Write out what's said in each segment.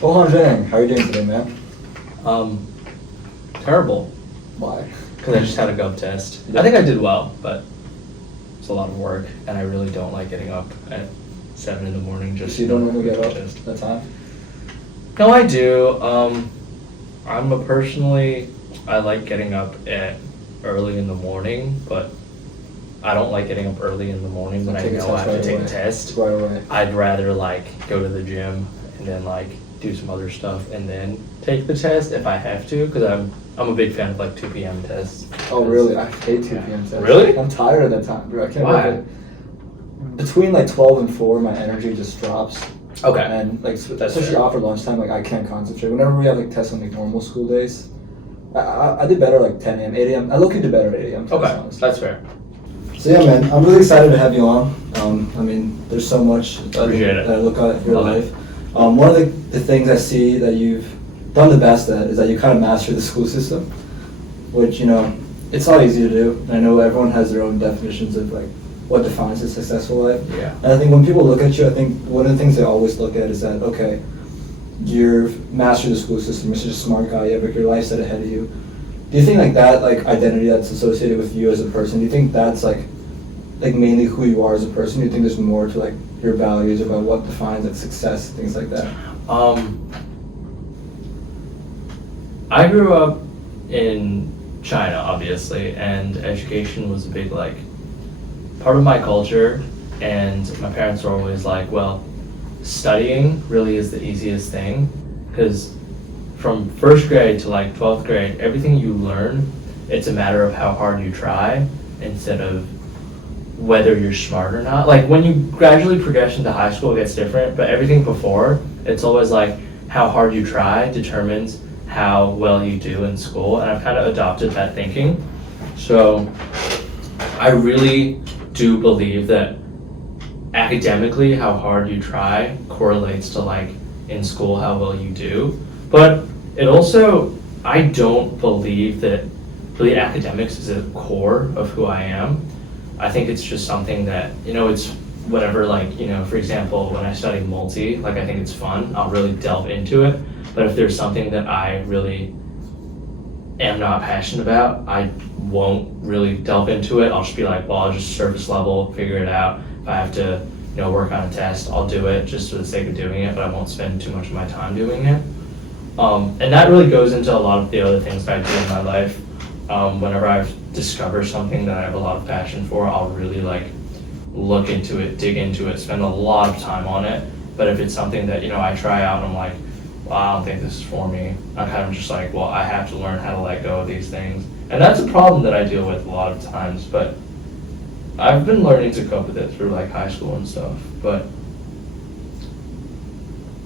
Bohan Zheng, how are you doing today, man? Terrible, Why? because I just had a gov test. I think I did well, but it's a lot of work, and I really don't like getting up at 7 in the morning just So you don't to normally get do up the test. that time? No, I do. I like getting up at early in the morning, but I don't like getting up early in the morning when I Take a know I test have to right take a away. test. Right away. I'd rather go to the gym and then do some other stuff and then take the test if I have to, because I'm a big fan of 2 p.m. tests. Oh, really? I hate 2 p.m. tests. Really? I'm tired of that time, bro. I can't Why? wait. Between 12 and 4, my energy just drops. Okay. And That's especially fair. after lunchtime, I can't concentrate. Whenever we have tests on normal school days, I did better 10 a.m., 8 a.m. I look did better at 8 a.m. to be Okay, honest. that's fair. So yeah, man, I'm really excited to have you on. There's so much Appreciate it. that I look at your Love it. life. One of the things I see that you've done the best at is that you kind of master the school system, which, it's not easy to do. And I know everyone has their own definitions of what defines a successful life. Yeah. And I think when people look at you, I think one of the things they always look at is that, okay, you've mastered the school system, you're such a smart guy, you have your life set ahead of you. Do you think that identity that's associated with you as a person, do you think that's mainly who you are as a person? Do you think there's more to your values about what defines success, things like that? I grew up in China, obviously, and education was a big part of my culture, and my parents were always well, studying really is the easiest thing, because from first grade to 12th grade, everything you learn, it's a matter of how hard you try instead of whether you're smart or not. When you gradually progress into high school, it gets different, but everything before, it's always how hard you try determines how well you do in school, and I've kind of adopted that thinking. So I really do believe that academically, how hard you try correlates to in school how well you do. But it also, I don't believe that really academics is a core of who I am. I think it's just something that, it's whatever, for example, when I study multi, I think it's fun, I'll really delve into it. But if there's something that I really am not passionate about, I won't really delve into it. I'll just be well, I'll just surface level, figure it out. If I have to, work on a test, I'll do it just for the sake of doing it, but I won't spend too much of my time doing it. And that really goes into a lot of the other things that I do in my life. Whenever I discover something that I have a lot of passion for, I'll really look into it, dig into it, spend a lot of time on it. But if it's something that, I try out and I'm well, I don't think this is for me, I'm kind of just well, I have to learn how to let go of these things. And that's a problem that I deal with a lot of times, but I've been learning to cope with it through high school and stuff. But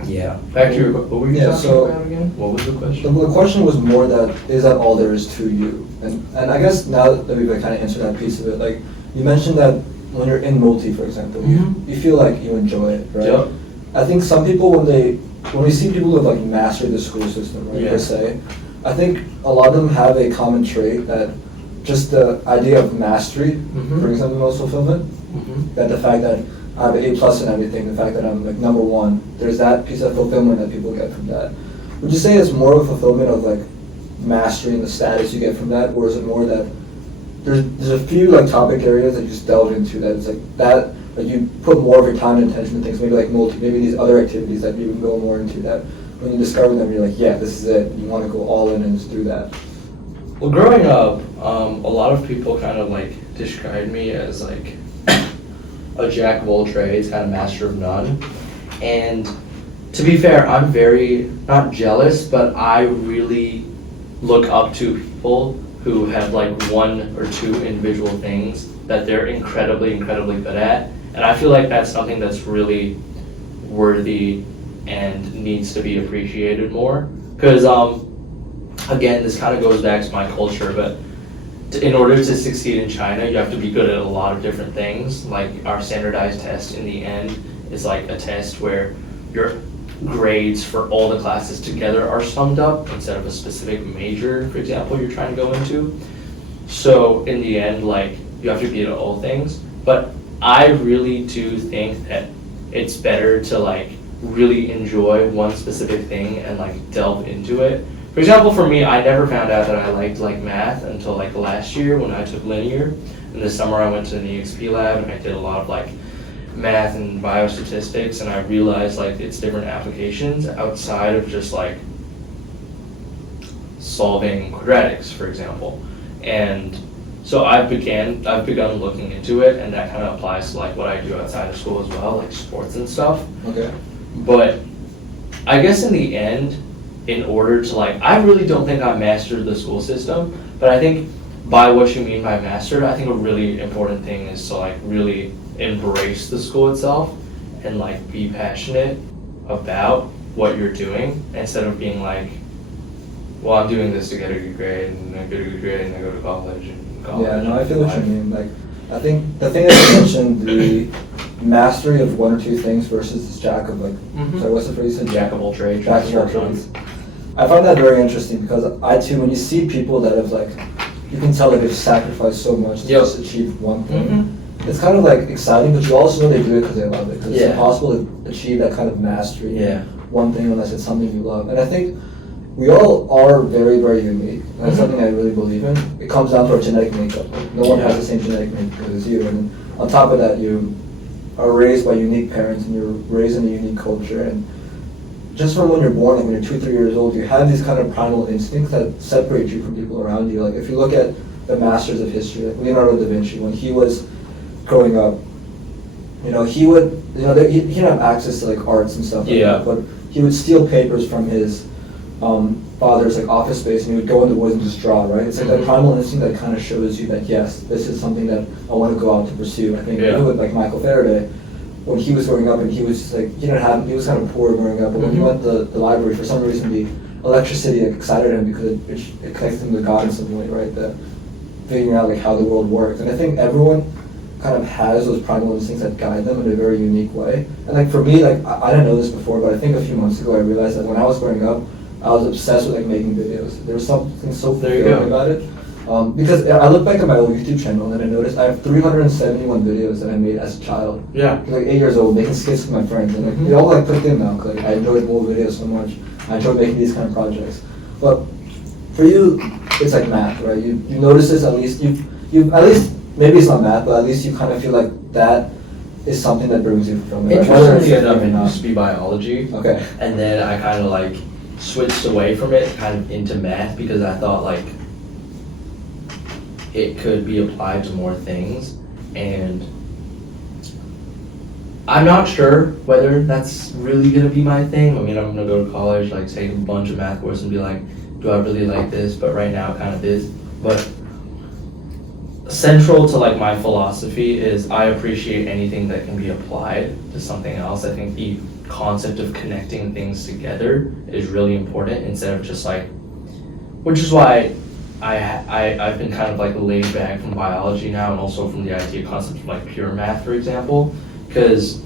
yeah, back to your, what were you talking about again? What was the question? The question was more that, is that all there is to you? And I guess now that we've kind of answered that piece of it, you mentioned that when you're in multi, for example, you feel you enjoy it, right? Yep. I think some people, when we see people who have mastered the school system, right, per se, I think a lot of them have a common trait that just the idea of mastery brings them the most fulfillment. That the fact that I have an A+ in everything, the fact that I'm number one, there's that piece of fulfillment that people get from that. Would you say it's more of a fulfillment of mastering the status you get from that, or is it more that there's a few topic areas that you just delve into that it's that you put more of your time and attention to things, maybe multi, maybe these other activities that you can go more into, that when you discover them you're yeah, this is it, you want to go all in and just do that? Well, growing up, a lot of people kind of described me as a jack of all trades, kind of master of none. And to be fair, I'm very, not jealous, but I really look up to people who have one or two individual things that they're incredibly, incredibly good at. And I feel that's something that's really worthy and needs to be appreciated more. Because, again, this kind of goes back to my culture, but in order to succeed in China, you have to be good at a lot of different things. Our standardized test in the end is a test where your grades for all the classes together are summed up instead of a specific major, for example, you're trying to go into. So in the end, you have to be at all things. But I really do think that it's better to really enjoy one specific thing and like delve into it. For example, for me, I never found out that I liked like math until like last year when I took linear. And this summer I went to an EXP lab and I did a lot of like math and biostatistics, and I realized like its different applications outside of just like solving quadratics, for example. And so I've begun looking into it, and that kind of applies to like what I do outside of school as well, like sports and stuff. Okay. But I guess in the end, in order to like, I really don't think I mastered the school system, but I think by what you mean by mastered, I think a really important thing is to like really embrace the school itself and like be passionate about what you're doing instead of being like, well, I'm doing this to get a good grade, and I get a good grade, and I go to college. Yeah, no, I feel what you mean. Like, I think the thing that you mentioned, the mastery of one or two things versus this jack of like, sorry, what's the phrase you said? Jack of all trades. Jack of all trades. I find that very interesting because I too, when you see people that have like, you can tell that they've sacrificed so much to just achieve one thing. It's kind of like exciting, but you also know they do it because they love it. Because it's impossible to achieve that kind of mastery in one thing unless it's something you love. And I think we all are very, very unique. And that's something I really believe in. It comes down to our genetic makeup. No one has the same genetic makeup as you. And on top of that, you are raised by unique parents and you're raised in a unique culture. And just from when you're born, like when you're 2, 3 years old, you have these kind of primal instincts that separate you from people around you. Like if you look at the masters of history, like Leonardo da Vinci, when he was growing up, you know, he would, you know, he didn't have access to like arts and stuff like that, but he would steal papers from his father's like office space, and he would go in the woods and just draw, right? It's like that primal instinct that kind of shows you that yes, this is something that I want to go out to pursue. I think even with like Michael Faraday, when he was growing up and he was just like, he was kind of poor growing up, but when he went to the library, for some reason the electricity like, excited him because it connected him to God in some way, right? The figuring out like how the world works. And I think everyone kind of has those primal instincts that guide them in a very unique way. And like for me, like I didn't know this before, but I think a few months ago I realized that when I was growing up, I was obsessed with like making videos. There was something so fulfilling about it. Because I look back at my old YouTube channel and I noticed I have 371 videos that I made as a child. Yeah. I was like 8 years old, making skits with my friends, and like they all like clicked in now. Cause like I enjoyed old videos so much. I enjoyed making these kind of projects. But for you, it's like math, right? You notice this at least. You at least maybe it's not math, but at least you kind of feel like that is something that brings you fulfillment. Interestingly enough, it used to be biology. Okay. And then I kind of like switched away from it, kind of into math, because I thought like it could be applied to more things, and I'm not sure whether that's really gonna be my thing. I mean, I'm gonna go to college, like take a bunch of math courses and be like, do I really like this? But right now it kind of is. But central to like my philosophy is I appreciate anything that can be applied to something else. I think the concept of connecting things together is really important instead of just like, which is why I've been kind of like laid back from biology now, and also from the idea concept of like pure math, for example, because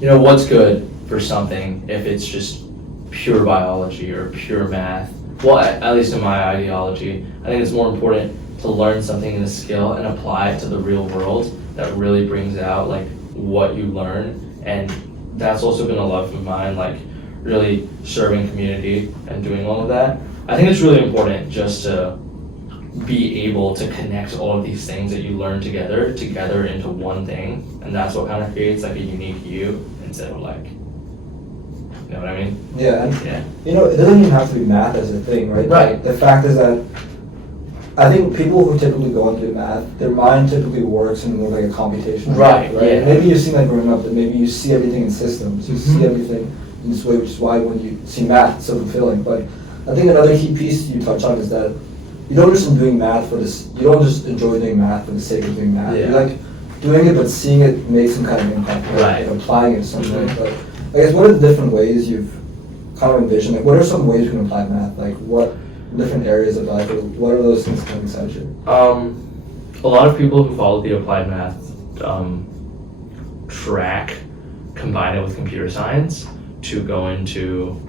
you know what's good for something if it's just pure biology or pure math. Well, at least in my ideology, I think it's more important to learn something in a skill and apply it to the real world that really brings out like what you learn. And that's also been a love of mine, like really serving community and doing all of that. I think it's really important just to be able to connect all of these things that you learn together into one thing, and that's what kind of creates like a unique you instead of like, you know what I mean? Yeah, and you know, it doesn't even have to be math as a thing, right? Right. The fact is that I think people who typically go into math, their mind typically works in more like a computational right? Yeah. Maybe you've seen that growing up, that maybe you see everything in systems, you see everything in this way, which is why when you see math, it's so fulfilling. But I think another key piece you touch on is that you don't just doing math for this. You don't just enjoy doing math for the sake of doing math. Yeah. You like doing it, but seeing it make some kind of impact, right? Like applying it somewhere. But I guess what are the different ways you've kind of envisioned? Like, what are some ways you can apply math? Like, what different areas of life? What are those things coming inside you? A lot of people who follow the applied math track combine it with computer science to go into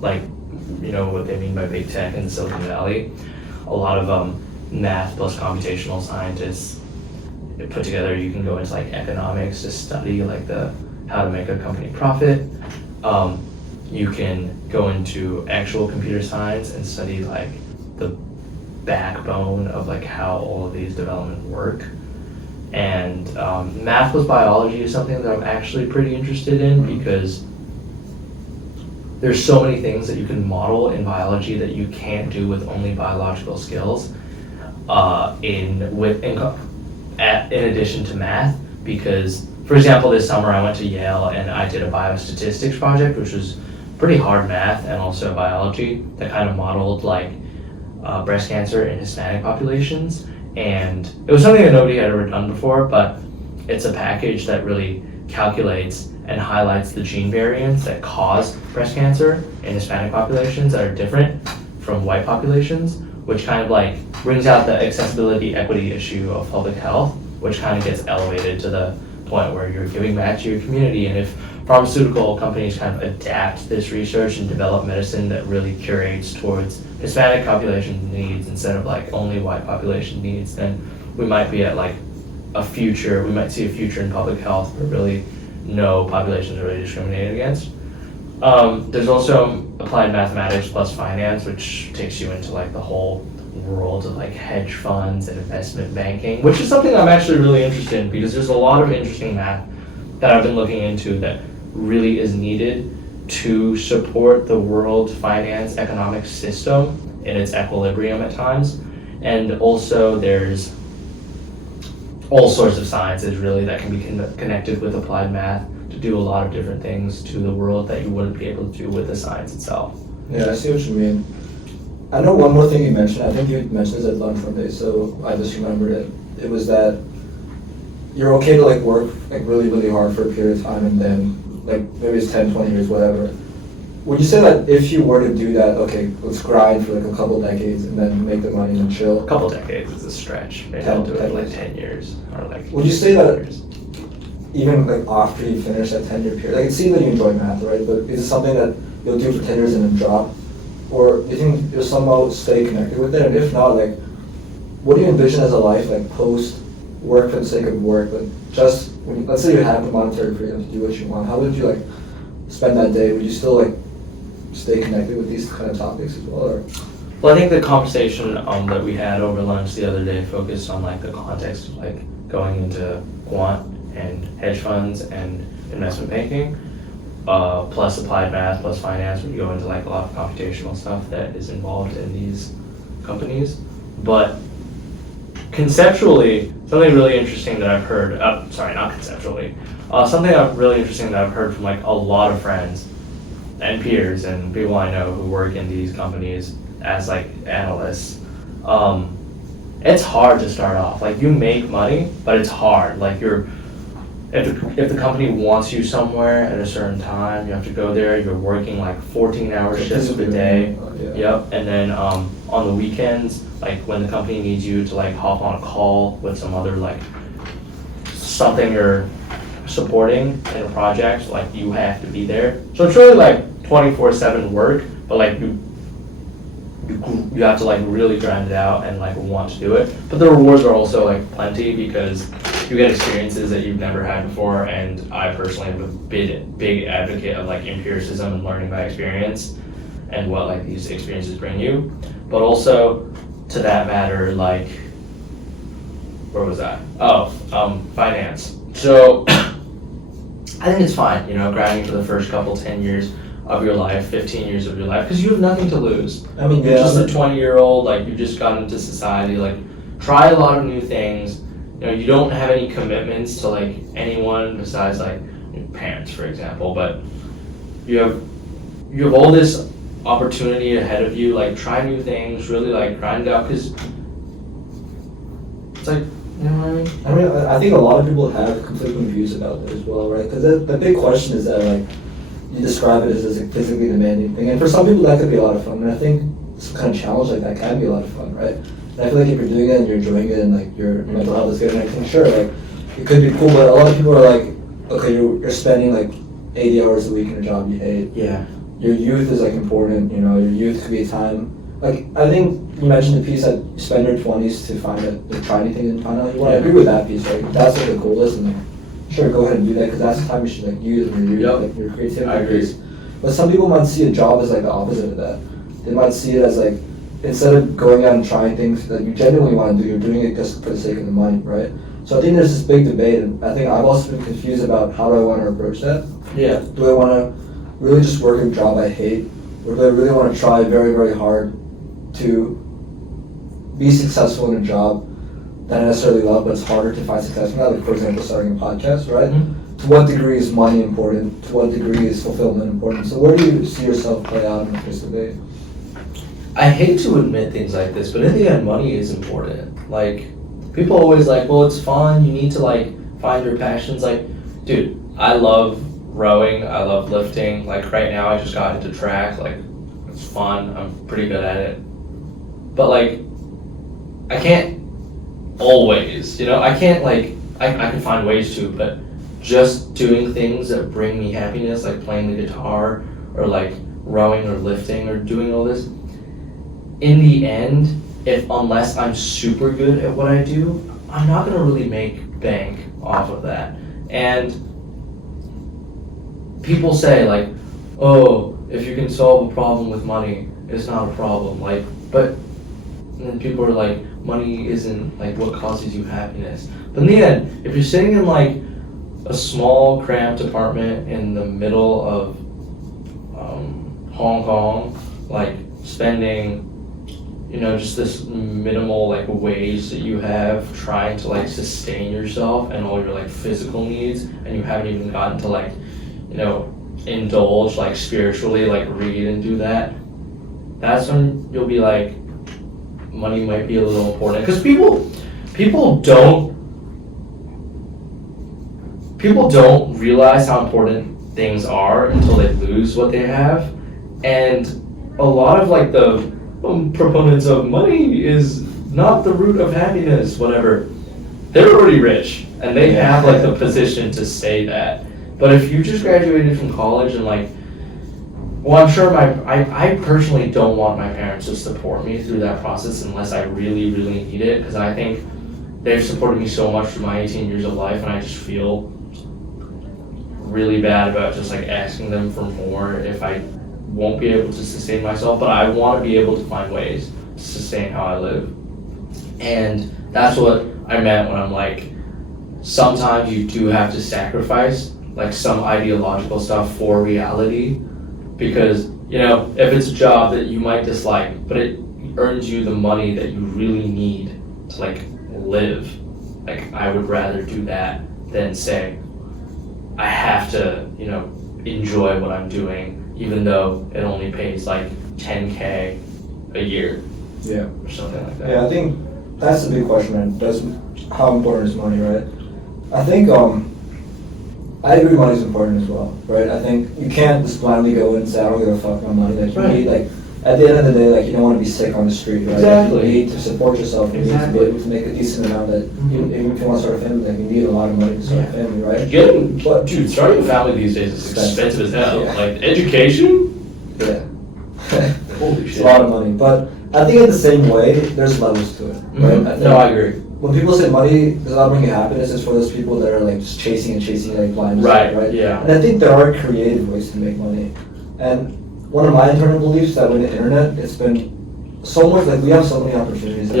like, you know, what they mean by big tech in Silicon Valley. A lot of math plus computational scientists put together. You can go into like economics to study like how to make a company profit. You can go into actual computer science and study like the backbone of like how all of these developments work. And math plus biology is something that I'm actually pretty interested in because there's so many things that you can model in biology that you can't do with only biological skills in addition to math. Because, for example, this summer I went to Yale and I did a biostatistics project, which was pretty hard math and also biology that kind of modeled like breast cancer in Hispanic populations. And it was something that nobody had ever done before, but it's a package that really calculates and highlights the gene variants that cause breast cancer in Hispanic populations that are different from white populations, which kind of like brings out the accessibility equity issue of public health, which kind of gets elevated to the point where you're giving back to your community. And if pharmaceutical companies kind of adapt this research and develop medicine that really curates towards Hispanic population needs instead of like only white population needs, then we might be at like we might see a future in public health where really no populations are really discriminated against. There's also applied mathematics plus finance, which takes you into like the whole world of like hedge funds and investment banking, which is something I'm actually really interested in because there's a lot of interesting math that I've been looking into that really is needed to support the world finance economic system in its equilibrium at times. And also there's all sorts of sciences really that can be connected with applied math to do a lot of different things to the world that you wouldn't be able to do with the science itself. Yeah, I see what you mean. I know one more thing you mentioned. I think you mentioned this at lunch one day, so I just remembered it. It was that you're okay to like work like really, really hard for a period of time and then like maybe it's 10, 20 years, whatever. Would you say that if you were to do that, okay, let's grind for like a couple decades and then make the money and chill? A couple decades is a stretch. Maybe I'll do it for like 10 years or like. Would you say that even like after you finish that 10-year period, like it seems that you enjoy math, right? But is it something that you'll do for 10 years and then drop? Or do you think you'll somehow stay connected with it? And if not, like, what do you envision as a life, like post work for the sake of work, but just, let's say you have the monetary freedom to do what you want, how would you like spend that day? Would you still like stay connected with these kind of topics as well? Or? Well, I think the conversation that we had over lunch the other day focused on like the context of like going into quant and hedge funds and investment banking, plus applied math, plus finance, where you go into like a lot of computational stuff that is involved in these companies. But conceptually, something really interesting that I've heard, not conceptually, something really interesting that I've heard from like a lot of friends and peers and people I know who work in these companies as like analysts. It's hard to start off. Like you make money, but it's hard. Like if the company wants you somewhere at a certain time, you have to go there. You're working like 14-hour shifts a day. Yeah. Yep. And then on the weekends, like when the company needs you to like hop on a call with some other like something you're supporting in a project, like you have to be there. So it's really like 24/7 work, but like you have to like really grind it out and like want to do it. But the rewards are also like plenty because you get experiences that you've never had before, and I personally am a big advocate of like empiricism and learning by experience and what like these experiences bring you. But also to that matter, like where was that? Finance. So I think it's fine, grinding for the first 10 years of your life, 15 years of your life, because you have nothing to lose. I mean, you're just a 20-year-old, like you just got into society, like try a lot of new things. You don't have any commitments to like anyone besides like your parents, for example, but you have all this opportunity ahead of you. Like try new things, really like grind it out, because it's like, you know what I mean? I mean, I think a lot of people have conflicting views about it as well, right? Because the big question is that like you describe it as a physically demanding thing, and for some people that could be a lot of fun. And I think some kind of challenge like that can be a lot of fun, right? And I feel like if you're doing it and you're enjoying it and like your mental health is good and everything, sure, like it could be cool. But a lot of people are like, okay, you're spending like 80 hours a week in a job you hate. Yeah. Your youth is like important. Your youth could be a time. Like I think you mentioned the piece that you spend your 20s to try anything and find out you want. I agree with that piece. Like that's what the goal is, and like, sure, go ahead and do that, because that's the time you should like use and your like your creativity. I agree. But some people might see a job as like the opposite of that. They might see it as like, instead of going out and trying things that you genuinely want to do, you're doing it just for the sake of the money, right? So I think there's this big debate, and I think I've also been confused about how do I want to approach that. Yeah. Do I want to really just work a job I hate, or do I really want to try very, very hard to be successful in a job that I necessarily love, but it's harder to find success in that? Like, for example, starting a podcast, right? Mm-hmm. To what degree is money important? To what degree is fulfillment important? So where do you see yourself play out in this debate? I hate to admit things like this, but in the end, money is important. Like, people always like, well, it's fun, you need to like find your passions. Like, dude, I love rowing, I love lifting. Like, right now I just got into track. Like, it's fun, I'm pretty good at it. But like, I can't always, I can't like, I can find ways to, but just doing things that bring me happiness, like playing the guitar or like rowing or lifting or doing all this, in the end, unless I'm super good at what I do, I'm not gonna really make bank off of that. And people say like, oh, if you can solve a problem with money, it's not a problem. Like, but and then people are like, money isn't like what causes you happiness. But in the end, if you're sitting in like a small cramped apartment in the middle of Hong Kong, like spending just this minimal like wage that you have trying to like sustain yourself and all your like physical needs, and you haven't even gotten to like indulge like spiritually, like read and do that, that's when you'll be like, money might be a little important. Because people don't realize how important things are until they lose what they have. And a lot of like the proponents of money is not the root of happiness, whatever. They're already rich and they have like the position to say that. But if you just graduated from college and like, well, I'm sure I personally don't want my parents to support me through that process unless I really, really need it, because I think they've supported me so much through my 18 years of life, and I just feel really bad about just like asking them for more if I won't be able to sustain myself. But I want to be able to find ways to sustain how I live. And that's what I meant when I'm like, sometimes you do have to sacrifice like some ideological stuff for reality, because if it's a job that you might dislike but it earns you the money that you really need to like live, like I would rather do that than say I have to enjoy what I'm doing even though it only pays like $10K a year or something like that. Yeah, I think that's the big question, man. How important is money, right? I think I agree money is important as well, right? I think you can't just blindly go and say, I don't give a fuck about money. Like, you need, like, at the end of the day, like, you don't want to be sick on the street, right? Exactly. Like, you need to support yourself. You need to be able to make a decent amount that, even if you want to start a family, like, you need a lot of money to start a family, right? Dude, starting a family these days is expensive as hell. Yeah. Like, education? Yeah. Holy shit. It's a lot of money. But I think in the same way, there's levels to it, right? Mm-hmm. I agree. When people say money does not bring you happiness, it's for those people that are like just chasing like blindly, right? Yeah. And I think there are creative ways to make money. And one of my internal beliefs that with the internet, it's been so much, like we have so many opportunities that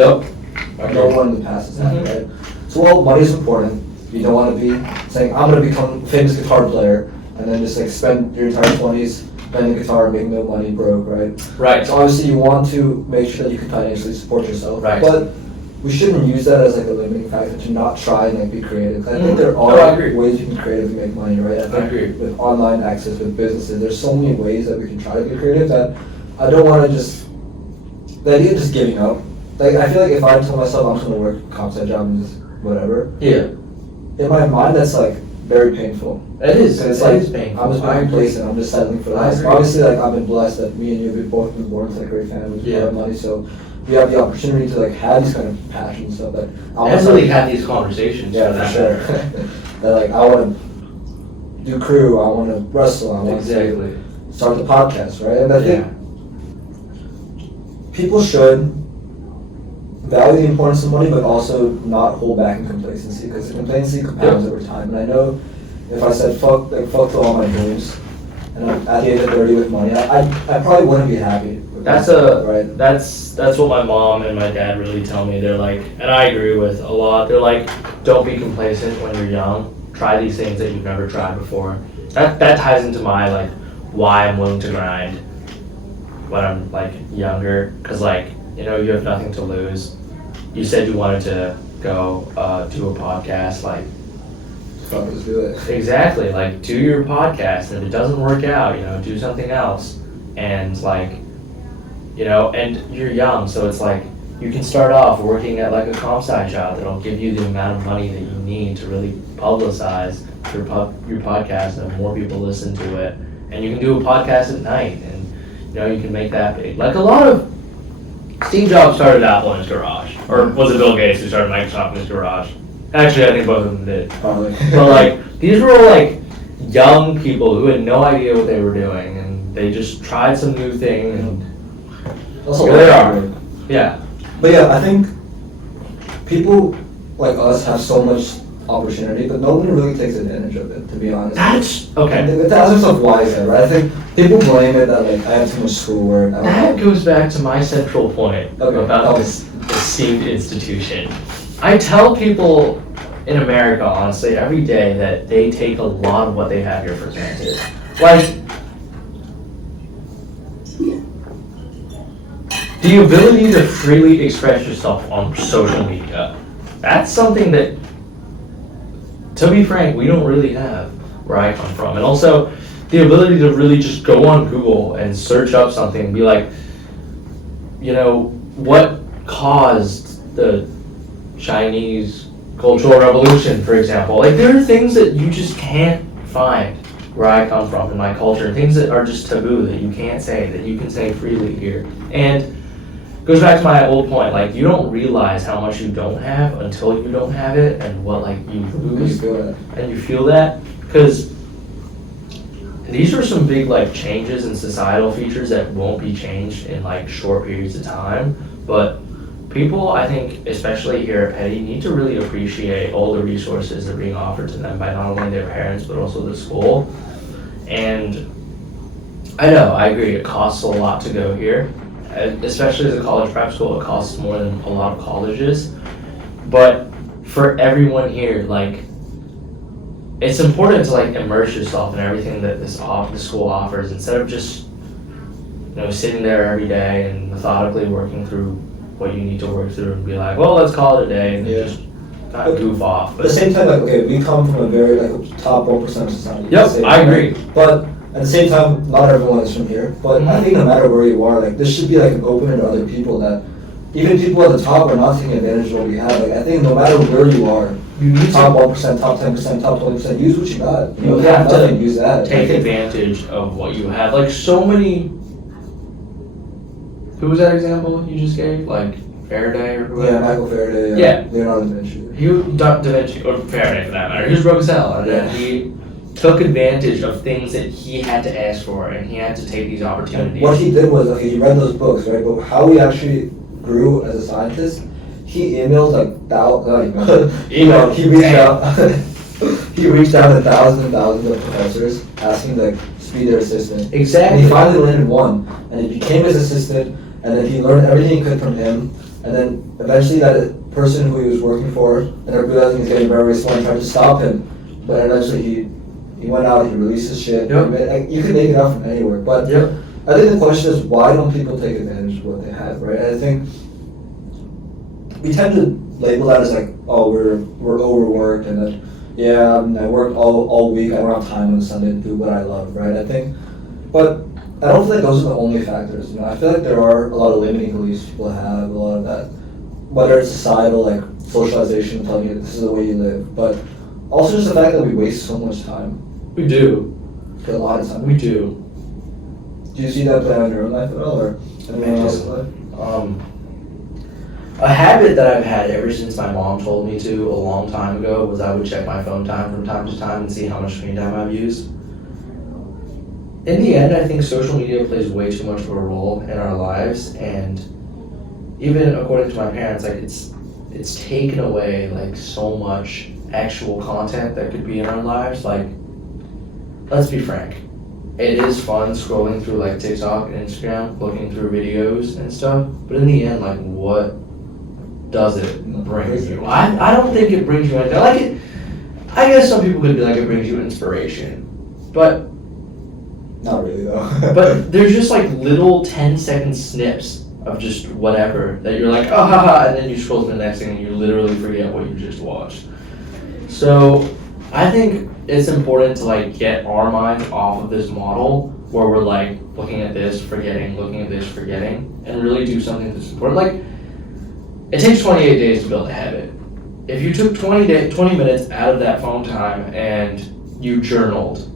no one in the past has had, right? So while money is important, you don't want to be saying, I'm going to become a famous guitar player, and then just like spend your entire 20s playing the guitar and making no money, broke, right? Right. So obviously you want to make sure that you can financially support yourself. Right. But we shouldn't use that as like a limiting factor to not try and like be creative. I think there are ways you can creatively make money, right? I agree. With online access, with businesses, there's so many ways that we can try to be creative that I don't want to just, the idea of just giving up. Like I feel like if I tell myself I'm just going to work a comp site job and just whatever. Yeah. In my mind, that's like very painful. It is. It's like painful. I'm just being complacent. I'm just settling for that. Obviously, like I've been blessed that me and you have both been born into like great families with a lot of money, so we have the opportunity to like have these kind of passions stuff that I really have these conversations. Yeah, for sure. That like I want to do crew, I want to wrestle, I want to start the podcast, right? And I think people should value the importance of money, but also not hold back in complacency, because the complacency compounds over time. And I know if I said fuck to all my dreams, and I'm at the age of 30 with money, I probably wouldn't be happy. That's what my mom and my dad really tell me. They're like, and I agree with a lot. They're like, don't be complacent when you're young. Try these things that you've never tried before. That ties into my like why I'm willing to grind when I'm like younger, because like, you know, you have nothing to lose. You said you wanted to go do a podcast, like Fuck, let's do it. exactly, like do your podcast, and if it doesn't work out, you know, do something else. And like, you know, and you're young, so it's like you can start off working at like a comp sci job that'll give you the amount of money that you need to really publicize your podcast, and more people listen to it. And you can do a podcast at night, and you know, you can make that big. Like a lot of Steve Jobs started Apple in his garage, or was it Bill Gates who started Microsoft in his garage? Actually, I think both of them did. Probably. But like, these were all like young people who had no idea what they were doing, and they just tried some new thing, and Also, here they are. Yeah. But yeah, I think people like us have so much opportunity, but no one really takes advantage of it, to be honest. That's okay. And to ask yourself why is that, right? I think people blame it that like I have too much schoolwork. I don't That know. goes back to my central point about this esteemed institution. I tell people in America, honestly, every day that they take a lot of what they have here for granted. Like, the ability to freely express yourself on social media. That's something that, to be frank, we don't really have where I come from. And also, the ability to really just go on Google and search up something and be like, you know, what caused the Chinese Cultural Revolution, for example. Like, there are things that you just can't find where I come from in my culture, things that are just taboo that you can't say, that you can say freely here. And it goes back to my old point, like, you don't realize how much you don't have until you don't have it, and what, like, you lose. And you feel that, because these are some big, like, changes in societal features that won't be changed in, like, short periods of time, but people, I think, especially here at Peddie, need to really appreciate all the resources that are being offered to them by not only their parents, but also the school. And I know, I agree, it costs a lot to go here, especially as a college prep school. It costs more than a lot of colleges. But for everyone here, like, it's important to like immerse yourself in everything that the school offers, instead of just, you know, sitting there every day and methodically working through what you need to work through and be like, well, let's call it a day, and then just kind of goof off. But at the same time, like, okay, we come from a very like top 1% of society. Yep, I agree. But at the same time, not everyone is from here. But I think no matter where you are, like, this should be like an opener to other people, that even people at the top are not taking advantage of what we have. Like, I think no matter where you are, You need top to 1%, top 10%, top 20%, use what you got. You have have to nothing, use that. take advantage of what you have. Like, so many. Who was that example you just gave? Like Faraday or whoever? Yeah, Michael Faraday. Yeah. Leonardo da Vinci. Da Vinci, or Faraday for that matter. He was broke as hell, and then he took advantage of things that he had to ask for, and he had to take these opportunities. What he did was, okay, he read those books, right? But how he actually grew as a scientist, he emailed like he reached out. He reached out to thousands and thousands of professors asking to like be their assistant. Exactly. And he finally landed one, and he became his assistant, and then he learned everything he could from him, and then eventually that person who he was working for ended up realizing he's getting very smart and tried to stop him, but eventually he went out, he released his shit. Yep. You can make it out from anywhere, but I think the question is, why don't people take advantage of what they have, right? I think we tend to label that as like, oh, we're overworked, and then I worked all week, I don't have time on Sunday to do what I love, right? I think, but I don't feel like those are the only factors. You know, I feel like there are a lot of limiting beliefs people have, a lot of that, whether it's societal, like socialization, telling you this is the way you live, but also just the fact that we waste so much time. We do. For a lot of time. We do. Do you see that play on your own life at all, or anyone else's life? A habit that I've had ever since my mom told me to a long time ago was I would check my phone time from time to time and see how much screen time I've used. In the end, I think social media plays way too much of a role in our lives, and even according to my parents, like it's taken away like so much actual content that could be in our lives. Like, let's be frank, it is fun scrolling through like TikTok and Instagram, looking through videos and stuff, but in the end, like, what does it bring you? I don't think it brings you anything. Like, it, I guess some people could be like, it brings you inspiration, but not really though. but there's just like little 10-second snips of just whatever that you're like, oh haha, and then you scroll to the next thing and you literally forget what you just watched. So I think it's important to like get our minds off of this model where we're like looking at this, forgetting, looking at this, forgetting, and really do something that's important. Like, it takes 28 days to build a habit. If you took 20 minutes out of that phone time and you journaled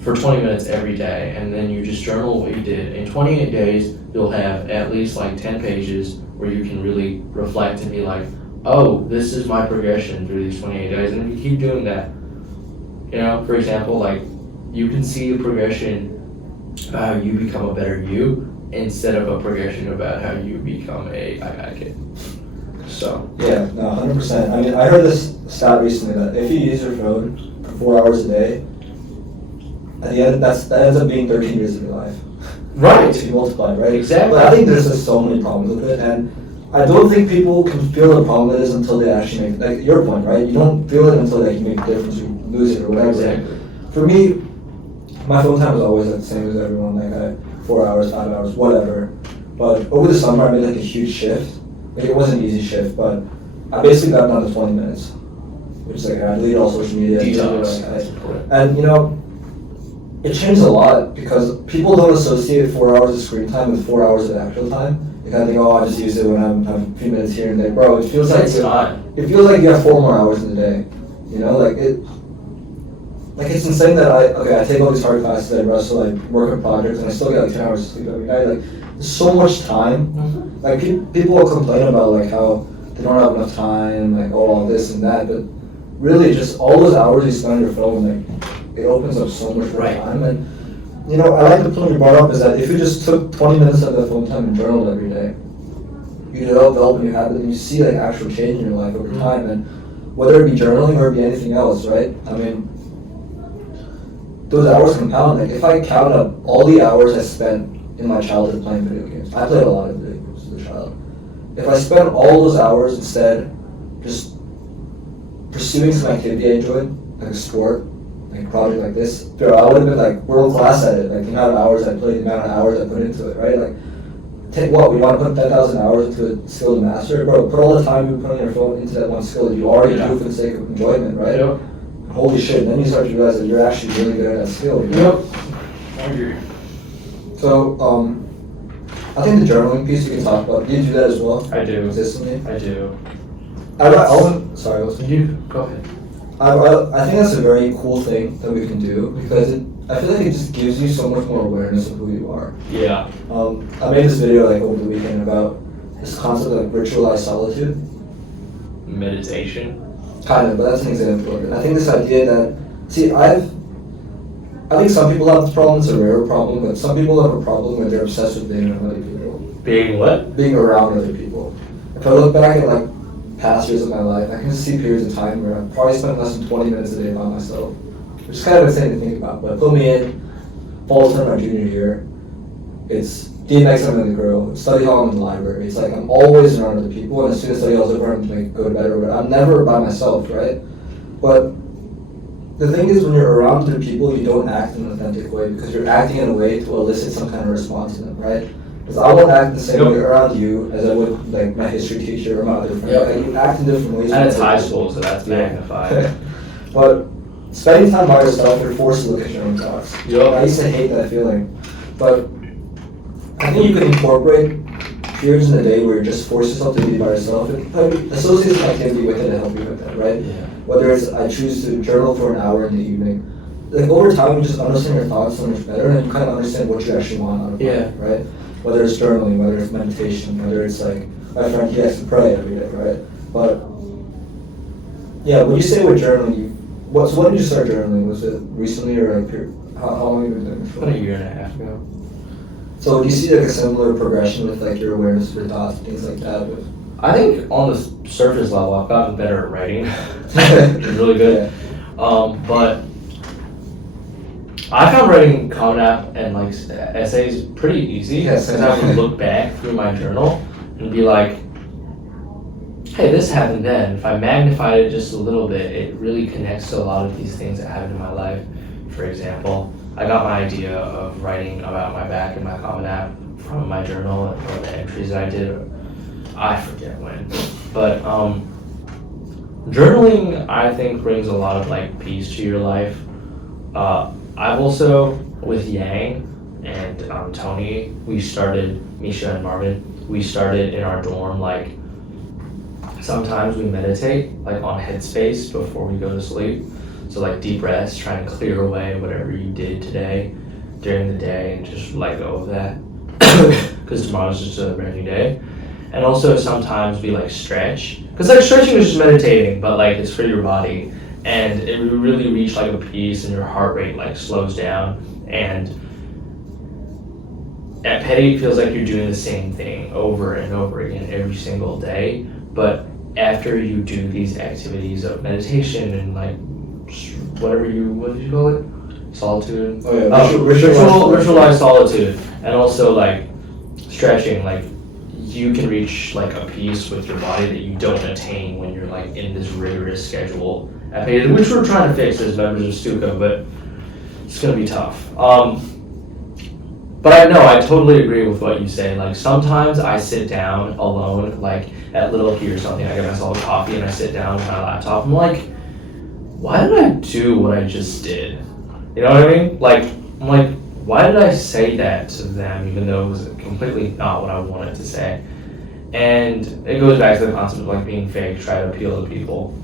for 20 minutes every day, and then you just journal what you did, in 28 days, you'll have at least like 10 pages where you can really reflect and be like, oh, this is my progression through these 28 days, and if you keep doing that, you know, for example, like, you can see a progression about how you become a better you instead of a progression about how you become a I got kid. So. Yeah, no, 100%. I mean, I heard this stat recently that if you use your phone for 4 hours a day, at the end, that ends up being 13 years of your life. Right. If you multiply, right? Exactly. But I think there's just so many problems with it, and I don't think people can feel the problem it is until they actually make, like your point, right? You don't feel it until like, you make a difference, you lose it or whatever. Exactly. For me, my phone time was always like the same as everyone, like 4 hours, 5 hours, whatever. But over the summer, I made like a huge shift. Like, it wasn't an easy shift, but I basically got down to 20 minutes, which is like I deleted all social media. Detox. And you know, it changed a lot because people don't associate 4 hours of screen time with 4 hours of actual time. They kind of think, oh, I just use it when I'm a few minutes here and there. Bro, it feels like it feels like you have 4 more hours in the day. You know, like it's insane that I take all these hard classes, I wrestle, I work on projects, and I still get like 10 hours of sleep every night. Like, there's so much time. Mm-hmm. Like, people will complain about like how they don't have enough time, like all this and that, but really just all those hours you spend on your phone, like, it opens up so much more time. And you know, I like the point you brought up is that if you just took 20 minutes of the phone time and journaled every day, you develop a new habit and you see like actual change in your life over time. And whether it be journaling or it be anything else, right? I mean, those hours compound. Like, if I count up all the hours I spent in my childhood playing video games, I played a lot of video games as a child. If I spent all those hours instead just pursuing some activity I enjoyed, like a sport, like a project like this, bro, I would have been like world class at it. Like, the amount of hours I played, the amount of hours I put into it, right? Like, take what, we want to put 10,000 hours into a skill to master it? Bro, put all the time you put on your phone into that one skill that you already do for the sake of enjoyment, right? Yep. Holy shit, and then you start to realize that you're actually really good at that skill. You Yep. know? I agree. So, I think the journaling piece you can talk about. Do you do that as well? I do. Consistently? I do. Sorry, You go ahead. I think that's a very cool thing that we can do because I feel like it just gives you so much more awareness of who you are. Yeah. I made this video like over the weekend about this concept of like ritualized solitude. Meditation. Kind of, but that's an example of it. I think this idea that, see, I think some people have this problem, it's a rare problem, but some people have a problem where they're obsessed with being around other people. Being what? Being around other people. If I look back at like past years of my life, I can just see periods of time where I probably spent less than 20 minutes a day by myself, which is kind of insane to think about. But put me in fall term my junior year, it's DMX I'm in the girl, study hall I'm in the library. It's like I'm always around other people, and as soon as study hall's over, I'm like go to bed or whatever. I'm never by myself, right? But the thing is, when you're around other people, you don't act in an authentic way because you're acting in a way to elicit some kind of response in them, right? Because I won't act the same way around you as I would like my history teacher or my other friend. Yep. Like, you act in different ways. And it's high school, so that's magnified. But spending time by yourself, you're forced to look at your own thoughts. Yup. I used to hate that feeling, but I think you can incorporate periods in the day where you just force yourself to be by yourself and associate some activity with it to help you with that, right? Yeah. Whether it's I choose to journal for an hour in the evening. Like, over time, you just understand your thoughts so much better, and you kind of understand what you actually want out of life, right? Whether it's journaling, whether it's meditation, whether it's like my friend, he has to pray every day, right? But yeah, when you say with journaling, so when did you start journaling? Was it recently or like how long have you been doing it for? About a year and a half ago. So do you see like a similar progression with like your awareness of your thoughts and things like that? I think on the surface level, I've gotten better at writing. It's really good. But I found writing Common App and like essays pretty easy because I can look back through my journal and be like, hey, this happened then. If I magnified it just a little bit, it really connects to a lot of these things that happened in my life. For example, I got my idea of writing about my back in my Common App from my journal and from the entries that I did. I forget when. But journaling, I think, brings a lot of like peace to your life. I've also, with Yang and Tony, Misha and Marvin, we started in our dorm, like, sometimes we meditate, like on Headspace before we go to sleep. So like deep breaths, try and clear away whatever you did today during the day and just let go of that. Because tomorrow's just a brand new day. And also sometimes we like stretch. Because like stretching is just meditating, but like it's for your body. And it really reach like a peace and your heart rate like slows down. And at Peddie it feels like you're doing the same thing over and over again every single day. But after you do these activities of meditation and like what did you call it? Solitude? Oh yeah, ritualized solitude. And also like stretching, like you can reach like a peace with your body that you don't attain when you're like in this rigorous schedule at Peddie, which we're trying to fix as members of Stuco, but it's gonna be tough. But I know, I totally agree with what you say. Like sometimes I sit down alone, like at Little Key or something, I get myself a coffee and I sit down with my laptop. I'm like, why did I do what I just did? You know what I mean? Like, I'm like, why did I say that to them even though it was completely not what I wanted to say? And it goes back to the concept of like being fake, try to appeal to people.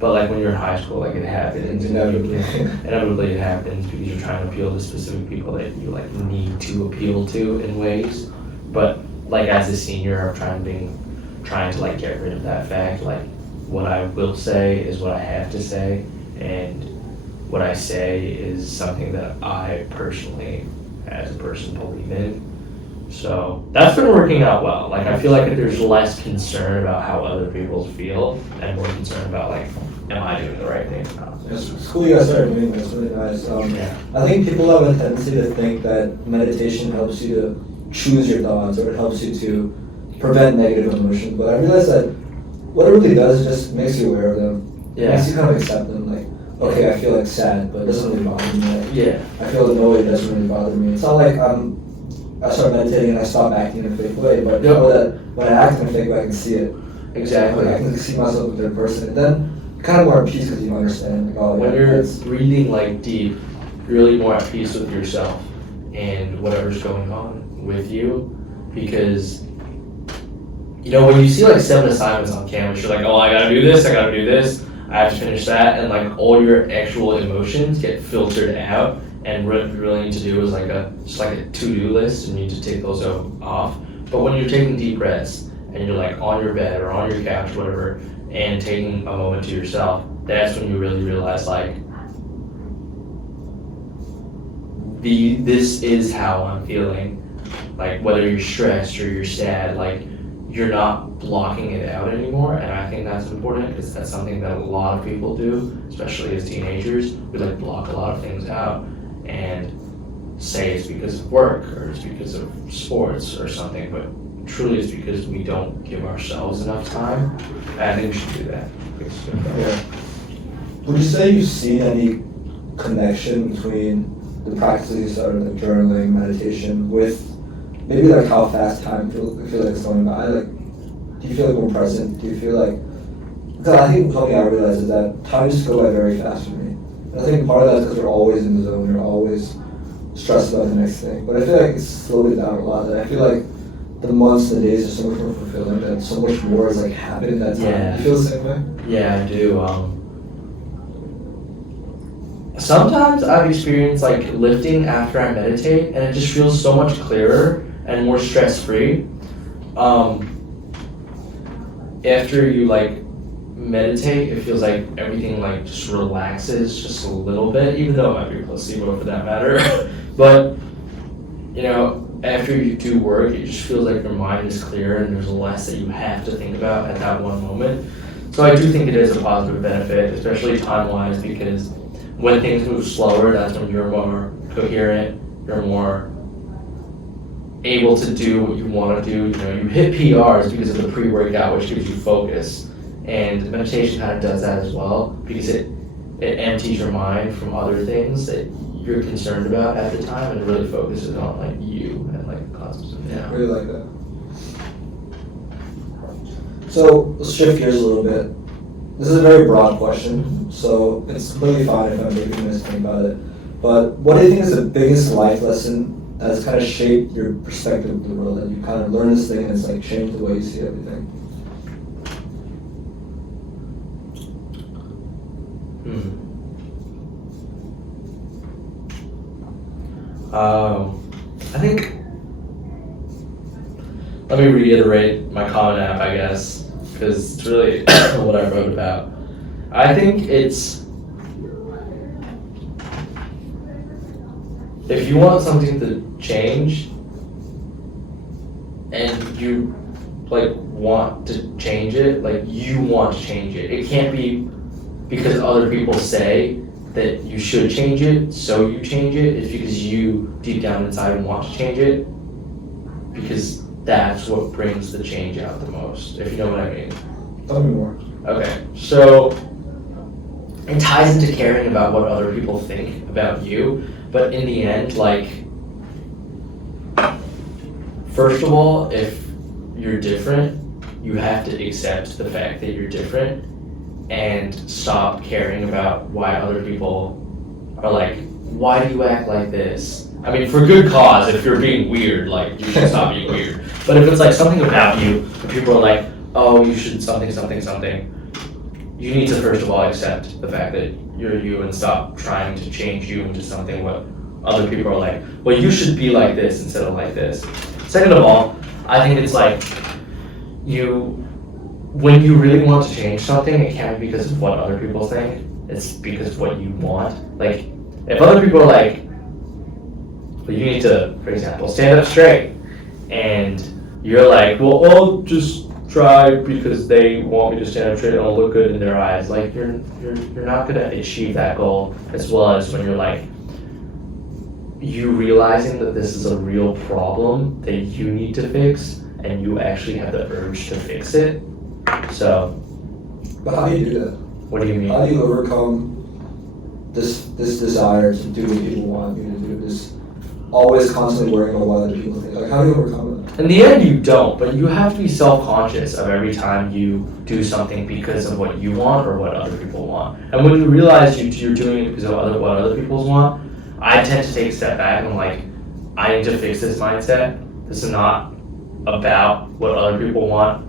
But like when you're in high school, like it happens. Inevitably it happens because you're trying to appeal to specific people that you like need to appeal to in ways. But like as a senior, I'm trying to like get rid of that fact. Like what I will say is what I have to say, and what I say is something that I personally, as a person, believe in. So that's been working out well. Like I feel like there's less concern about how other people feel and more concern about like, am I doing the right thing? It's cool you guys started doing this, really nice. I think people have a tendency to think that meditation helps you to choose your thoughts or it helps you to prevent negative emotions, but I realize that what it really does is just makes you aware of them. It makes you kind of accept them, like, okay, I feel like sad, but it doesn't really bother me. Like, I feel annoyed, it doesn't really bother me. It's not like I start meditating and I stop acting in a fake way, but you know that when I act in a fake way, I can see it. Exactly. Like, I can see myself with that person, and then you're kind of more at peace because you understand. Like, oh, when you're breathing like deep, you're really more at peace with yourself and whatever's going on with you, because you know when you see like 7 assignments on campus, you're like, oh, I gotta do this, I have to finish that, and like all your actual emotions get filtered out. And what you really need to do is like a to-do list, and you need to take those off. But when you're taking deep breaths and you're like on your bed or on your couch, whatever, and taking a moment to yourself, that's when you really realize like, this is how I'm feeling. Like whether you're stressed or you're sad, like you're not blocking it out anymore. And I think that's important because that's something that a lot of people do, especially as teenagers. We like block a lot of things out and say it's because of work or it's because of sports or something, but truly it's because we don't give ourselves enough time. And I think we should do that. Yeah. Would you say you've seen any connection between the practices you started, like journaling, meditation, with maybe like how fast time feel like it's going by? Like, do you feel like we're present? Do you feel like, because I think something I realized is that time just goes by very fast for me. I think part of that is because we're always in the zone, you're always stressed about the next thing. But I feel like it's slowed it down a lot. I feel like the months and the days are so much more fulfilling and so much more is like happening in that time. Yeah. You feel the same way? Yeah, I do. Sometimes I've experienced like lifting after I meditate, and it just feels so much clearer and more stress-free. After you like meditate, it feels like everything like just relaxes just a little bit, even though it might be placebo for that matter. But you know, after you do work, it just feels like your mind is clear and there's less that you have to think about at that one moment. So I do think it is a positive benefit, especially time-wise, because when things move slower, that's when you're more coherent, you're more able to do what you want to do. You know, you hit PRs because of the pre-workout, which gives you focus. And meditation kind of does that as well, because it empties your mind from other things that you're concerned about at the time, and it really focuses on like you and like concepts of I really like that. So let's shift gears a little bit. This is a very broad question, so it's completely fine if I'm taking a minute to think about it. But what do you think is the biggest life lesson that's kind of shaped your perspective of the world, that you kind of learned this thing and it's like changed the way you see everything? I think, let me reiterate my Common App, I guess, because it's really what I wrote about. I think it's, if you want something to change and you like want to change it, like you want to change it. It can't be because other people say that you should change it, so you change it. It's because you deep down inside want to change it, because that's what brings the change out the most, if you know what I mean. Tell me more. Okay, so it ties into caring about what other people think about you, but in the end, like, first of all, if you're different, you have to accept the fact that you're different and stop caring about why other people are like, why do you act like this? I mean, for good cause, if you're being weird, like, you should stop being weird. But if it's like something about you, and people are like, oh, you should something, you need to first of all accept the fact that you're you and stop trying to change you into something what other people are like, well, you should be like this instead of like this. Second of all, I think it's like, when you really want to change something, it can't be because of what other people think. It's because of what you want. Like, if other people are like, well, you need to, for example, stand up straight, and you're like, well, I'll just try because they want me to stand up straight and I'll look good in their eyes. Like, you're not gonna achieve that goal as well as when you're like, you realizing that this is a real problem that you need to fix, and you actually have the urge to fix it. So, But how do you do that? What do you mean? How do you overcome this desire to do what people want you to do? This always constantly worrying about what other people think. Like, how do you overcome it? In the end, you don't, but you have to be self-conscious of every time you do something because of what you want or what other people want. And when you realize you're doing it because of what other people want, I tend to take a step back and I'm like, I need to fix this mindset. This is not about what other people want.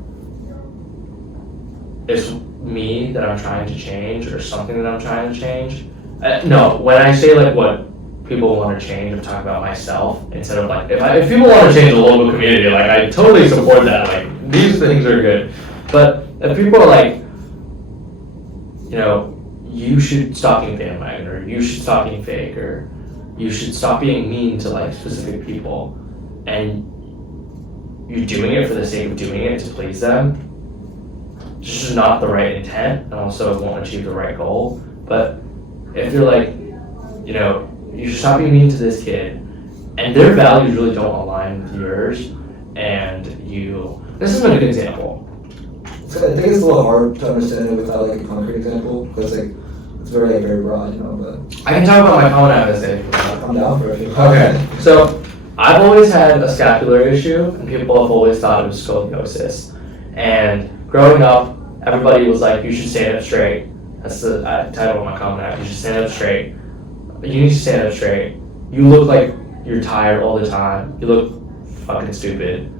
It's me that I'm trying to change, or something that I'm trying to change. No, when I say like what people want to change, I'm talking about myself instead of like, if people want to change the local community, like I totally support that. Like, these things are good. But if people are like, you know, you should stop being bandwagon, or you should stop being fake, or you should stop being mean to like specific people, and you're doing it for the sake of doing it to please them, it's just not the right intent, and also won't achieve the right goal. But if you're like, you know, you should stop being mean to this kid, and their values really don't align with yours, and this is a good example. I think it's a little hard to understand it without like a concrete example, because like it's very broad, you know. But I can talk about my common essay. I'm down for it. Okay, so I've always had a scapular issue, and people have always thought it was scoliosis. And growing up, everybody was like, you should stand up straight. That's the title of my common app. You should stand up straight. You need to stand up straight. You look like you're tired all the time. You look fucking stupid,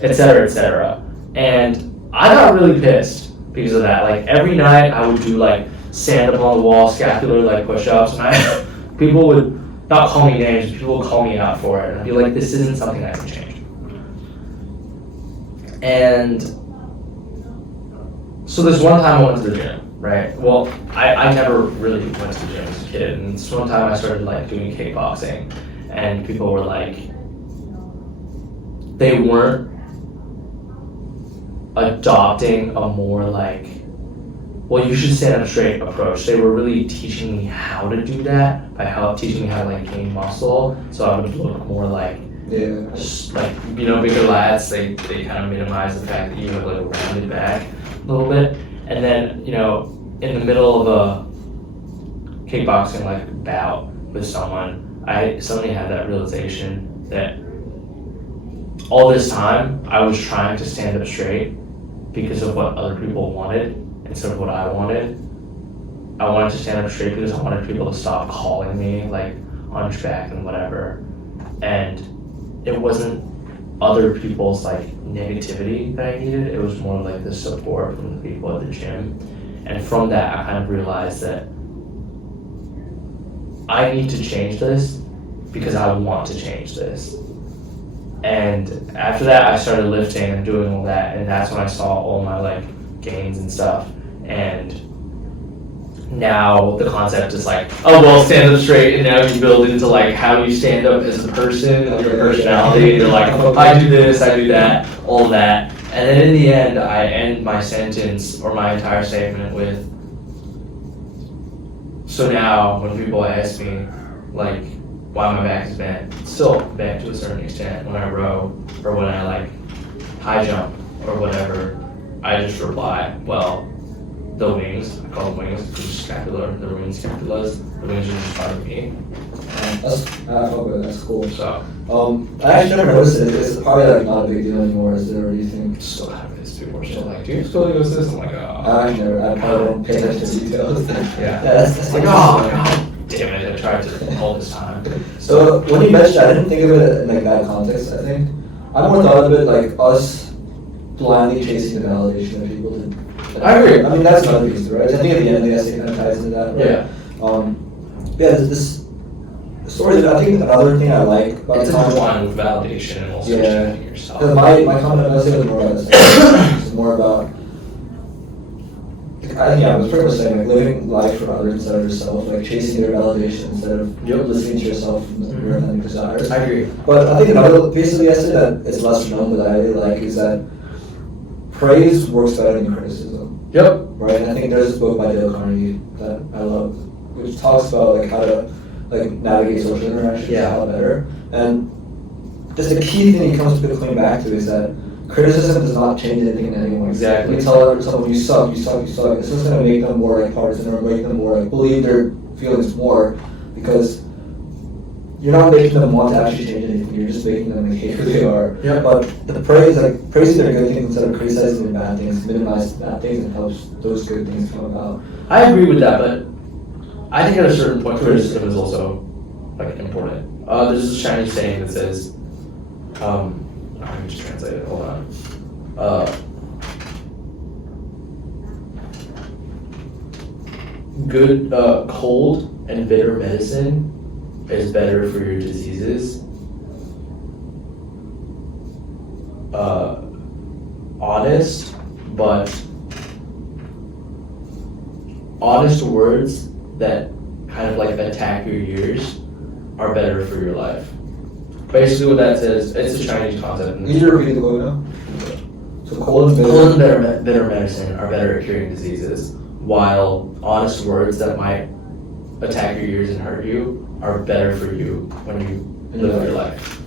etc., etc. And I got really pissed because of that. Like, every night I would do like stand up on the wall, scapular like push-ups, and people would not call me names, people would call me out for it, and I'd be like, this isn't something I can change. And so this one time I went to the gym, right? Well, I never really went to the gym as a kid, and this one time I started like doing kickboxing, and people were like, they weren't adopting a more like, well, you should stand up straight approach. They were really teaching me how to do that by teaching me how to like gain muscle. So I would look more like, like, you know, bigger lads. They kind of minimize the fact that you have like a rounded back a little bit. And then, you know, in the middle of a kickboxing like bout with someone, I suddenly had that realization that all this time I was trying to stand up straight because of what other people wanted instead of what I wanted. I wanted to stand up straight because I wanted people to stop calling me like hunchback and whatever. And it wasn't other people's like negativity that I needed. It was more like the support from the people at the gym. And from that, I kind of realized that I need to change this because I want to change this. And after that, I started lifting and doing all that, and that's when I saw all my like gains and stuff. And now the concept is like, oh well, stand up straight, and now you build into like how you stand up as a person, your personality, and you're like, I do this, I do that, all that. And then in the end, I end my sentence or my entire statement with, so now when people ask me like why my back is bent, it's still bent to a certain extent when I row or when I like high jump or whatever, I just reply, well, the wings, I call them wings, because scapular, the wings scapulas, the wings are just part of me. That's cool. So, I actually never noticed it. It's probably like not a big deal anymore, is it, or do you think? still have this, people are still like, do you have scoliosis? I'm like, oh. I probably don't pay attention to details. Yeah. That's like, oh, God damn it, I tried to all this time. So when you mentioned, I didn't think of it in like that context. I think I more thought of it like us blindly chasing the validation of people. I agree. I mean, that's another piece, right? I think at the end, the essay kind of ties into that. Right? Yeah. This story. I think another thing I like about It's the time. intertwined with validation and also checking yourself. Because my comment on essay was more about this. It's more about. I was pretty much saying like living life for others instead of yourself, like chasing their validation instead of listening to yourself and your own desires. I agree. But I think another piece of the essay that is less known that I really like is that praise works better than criticism. Yep. Right? And I think there's this book by Dale Carnegie that I love, which talks about like how to like navigate social interactions a lot better. And just the key thing he comes coming back to is that criticism does not change anything in anyone. Exactly. You tell someone you suck. It's just going to make them more like partisan or make them more like believe their feelings more, because you're not making them want to actually change anything. You're just making them like hate who they are. Yep. But the praise, like praising their good things instead of criticizing their bad things, minimize bad things and helps those good things come about. I agree with that, but I think at a certain point, criticism is also like important. There's this Chinese saying that says, let me just translate it. Hold on. Good, cold and bitter medicine is better for your diseases. Honest words that kind of like attack your ears are better for your life. Basically what that says, it's a Chinese concept. Can you repeat the quote now? So cold and bitter medicine are better at curing diseases, while honest words that might attack your ears and hurt you are better for you when you live your life.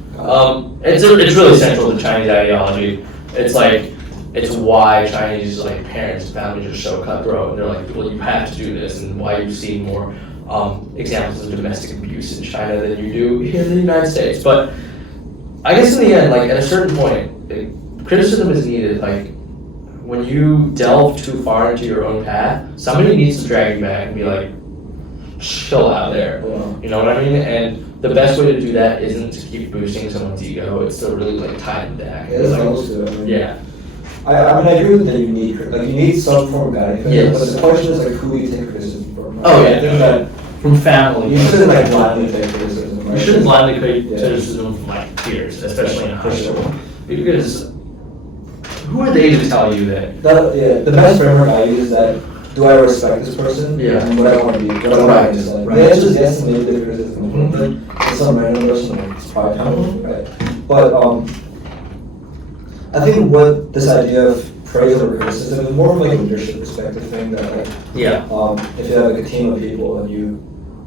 It's really central to Chinese ideology. It's why Chinese like parents and families are so cutthroat, and they're like, well, you have to do this, and why you see more examples of domestic abuse in China than you do here in the United States. But I guess in the end, like at a certain point, criticism is needed. Like when you delve too far into your own path, somebody needs to drag you back and be like, chill out there. You know what I mean? And the best way to do that isn't to keep boosting someone's ego. It's to really like tie them back. Yeah. I mean, I agree with that you need some form of guidance. Yes. But the question is like who you take criticism from. Right? Oh yeah, that from family. You shouldn't like blindly take criticism. Right? You shouldn't blindly take criticism from like peers, especially in high school, because who are they to tell you that? The best framework I use is that do I respect this person? Yeah. And what I want to be, what I want to dislike. The answer is yes, and maybe the criticism. It's some random person, like, it's probably not right. But I think what this idea of praise over criticism is more of like a leadership perspective thing that like, if you have like a team of people and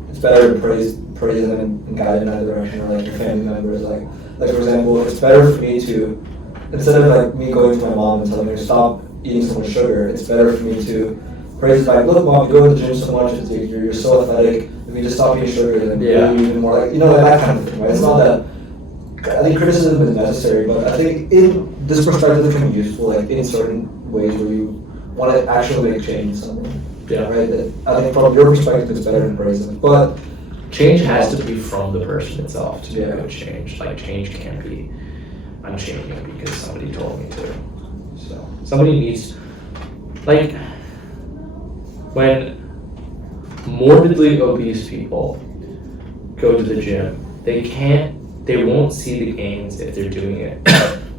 it's better to praise them and guide them in that direction, or like your family members, like for example, it's better for me to, instead of like me going to my mom and telling her to stop eating so much sugar, it's better for me to praise like, look mom, you go to the gym so much, you're so athletic, if you just stop eating sugar, then you're even more like, like that kind of thing, right? It's not that, I think criticism is necessary, but I think in this perspective can be useful, like in certain ways where you want to actually make change in something. Yeah. Right. That I think from your perspective, it's better than praising. But change has to be from the person itself to be a good change. Like change can't be, I'm changing because somebody told me to. So somebody needs, like, when morbidly obese people go to the gym, they won't see the gains if they're doing it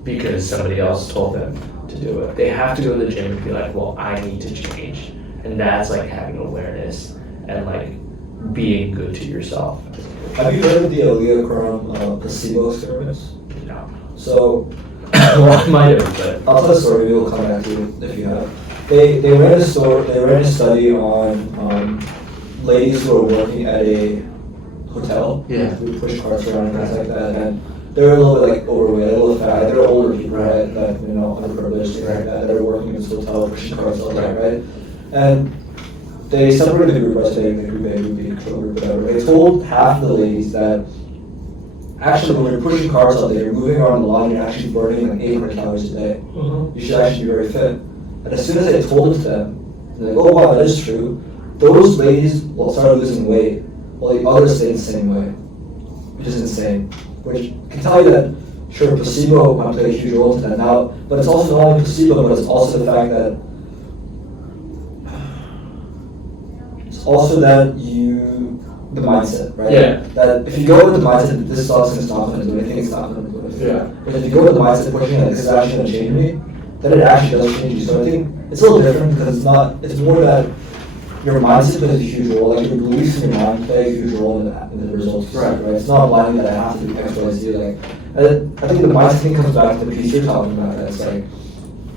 because somebody else told them to do it. They have to go to the gym and be like, well, I need to change. And that's like having awareness and like being good to yourself. Have you heard of the Oleochrom placebo experiments? No. So, well, I might have, but I'll tell a story. We'll come back to it if you have. They ran a study on ladies who were working at a hotel. Yeah. Who push carts around and things like that, and they were a little bit like overweight, a little fat. They were older people, right? That underprivileged, things like that. They were working in this hotel, pushing carts all day, right? And they separated the group by saying the group A, group B, control group, whatever. They told half the ladies that actually when you're pushing cars all day, you're moving around the line, you're actually burning like 800 calories a day. You should actually be very fit. And as soon as I told it to them, they're like, oh wow, that is true. Those ladies will start losing weight, while the others stay the same way, which is insane. Which can tell you that, sure, placebo might play a huge role in that now, but it's also not only placebo, but it's also the fact that the mindset, right? Yeah. That if you go with the mindset that this sucks and it's not going to do anything, it's not going to do anything. Yeah. But if you go with the mindset pushing that this is actually going to change me, then it actually does change you. So I think it's a little different because it's more that your mindset plays a huge role. Like your beliefs in your mind play a huge role in the results. Right. It's not blindly that I have to do X, Y, Z. Like I think the mindset thing comes back to the piece you're talking about. It's like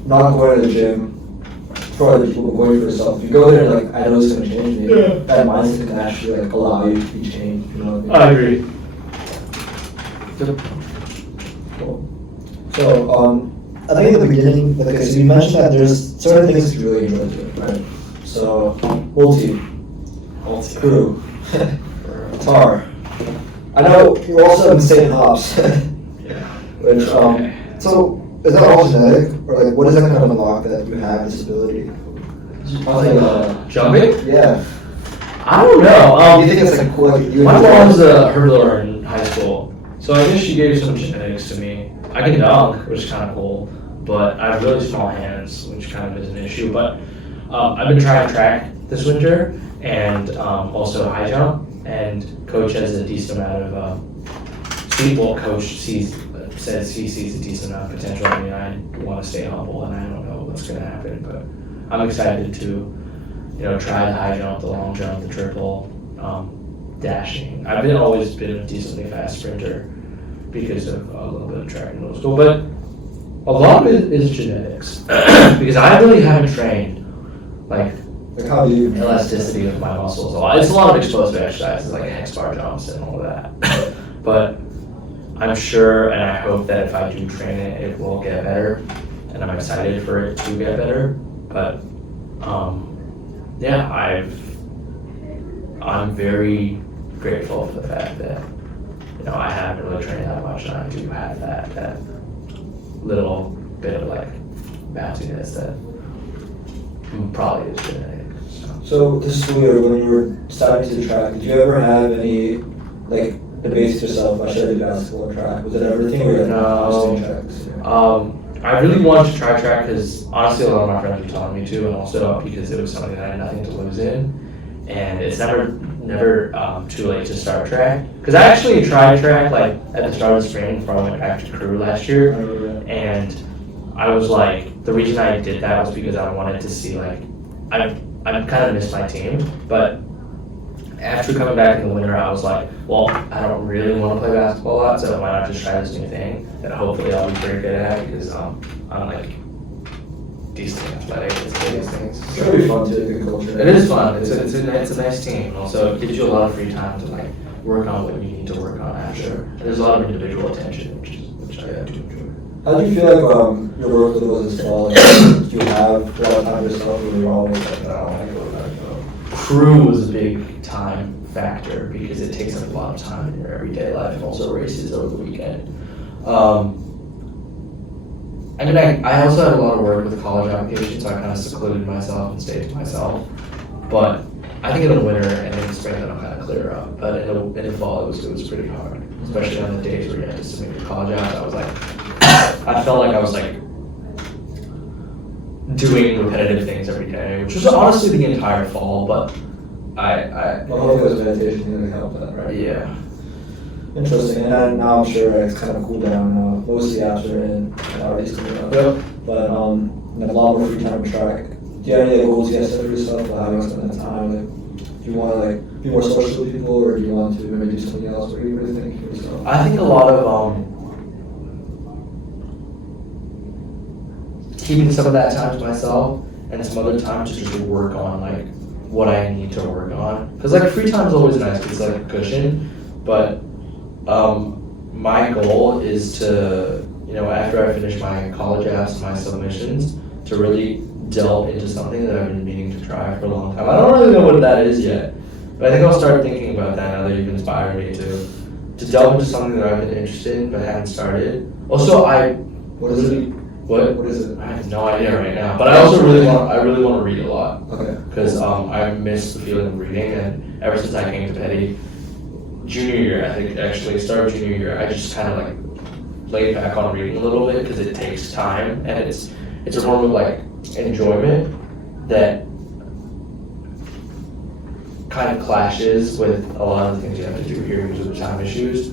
not going to the gym for other people, going for yourself. If you go there like, I know it's going to change me, that mindset can actually like allow you to be changed. You know what I mean? I agree. Cool. So, I think at the beginning, okay, so you mentioned that there's certain things you really enjoy doing, right? So, multi, crew, guitar. I know you also have insane hops. Which, so, is that all genetic, or like what is that kind of unlock that you have this ability? Jumping? Yeah. I don't know. You think it's like cool? Like, my mom was a hurdler in high school, so I guess she gave some genetics to me. I can dunk, which is kind of cool, but I have really small hands, which kind of is an issue. But I've been trying track this winter and also high jump, and coach has a decent amount of coach says he sees a decent amount of potential. I mean, I want to stay humble, and I don't know what's going to happen, but I'm excited to, try the high jump, the long jump, the triple, dashing. I've always been a decently fast sprinter because of a little bit of track in middle school, but a lot of it is genetics because I really haven't trained like how do you elasticity of my muscles a lot. It's a lot of explosive exercises like hex bar jumps and all of that, but I'm sure and I hope that if I do train it, it will get better, and I'm excited for it to get better. But I'm very grateful for the fact that I haven't really trained that much, and I do have that little bit of like bounciness that probably is genetic. So this school year, when you were starting to track, did you ever have any like debates yourself? I should have basketball or track. Was it ever a thing where you had tracks? I really wanted to try track because honestly, a lot of my friends were telling me to, and also because it was something that I had nothing to lose in. And it's never too late to start track. Because I actually tried track like at the start of the spring before I went back to crew last year, and I was like, the reason I did that was because I wanted to see like I kind of missed my team, after coming back in the winter, I was like, well, I don't really want to play basketball a lot, so why not just try this new thing that hopefully I'll be pretty good at, because I'm like decently athletic. It's one of these things. It's gonna be fun too, good culture. It is fun. It's a nice team, and also it gives you a lot of free time to like work on what you need to work on after. Sure. And there's a lot of individual attention, which I do enjoy. How do you feel like your workload was this fall? Like, do you have a lot of time to yourself, or you're always like, I don't want to go back? Crew was a big time factor because it takes up a lot of time in your everyday life, and also races over the weekend. I mean, I also had a lot of work with the college application, so I kind of secluded myself and stayed to myself. But I think in the winter and in the spring that'll kind of clear up. But in the fall, it was pretty hard, especially on the days where you had to submit your college apps. I was like, I felt like I was like doing repetitive things every day, which was honestly the entire fall. But I Well, hopefully this meditation really help that, right? yeah. Interesting, and then now I'm sure it's kind of cooled down now. Most of the apps are in, already cooled down. Yep. But and a lot more free time to track. Do you have any goals you have set for yourself? Like, how you want to spend that time? Like, do you want to like be more social with people, or do you want to maybe do something else? What do you really think for yourself? I think a lot of keeping some of that time to myself and some other time to just work on like what I need to work on. Because like free time is always nice because it's like a cushion, but my goal is to, you know, after I finish my college apps and my submissions, to really delve into something that I've been meaning to try for a long time. I don't really know what that is yet, but I think I'll start thinking about that now that you've inspired me to delve into something that I've been interested in but haven't started. Also, What is it? What is it? I have no idea right now, but I also really want to read a lot. Okay. Because I miss the feeling of reading, and ever since I came to Peddie, junior year, I think actually start of junior year, I just kind of like laid back on reading a little bit because it takes time, and it's a form of like enjoyment that kind of clashes with a lot of the things you have to do here because of the time issues.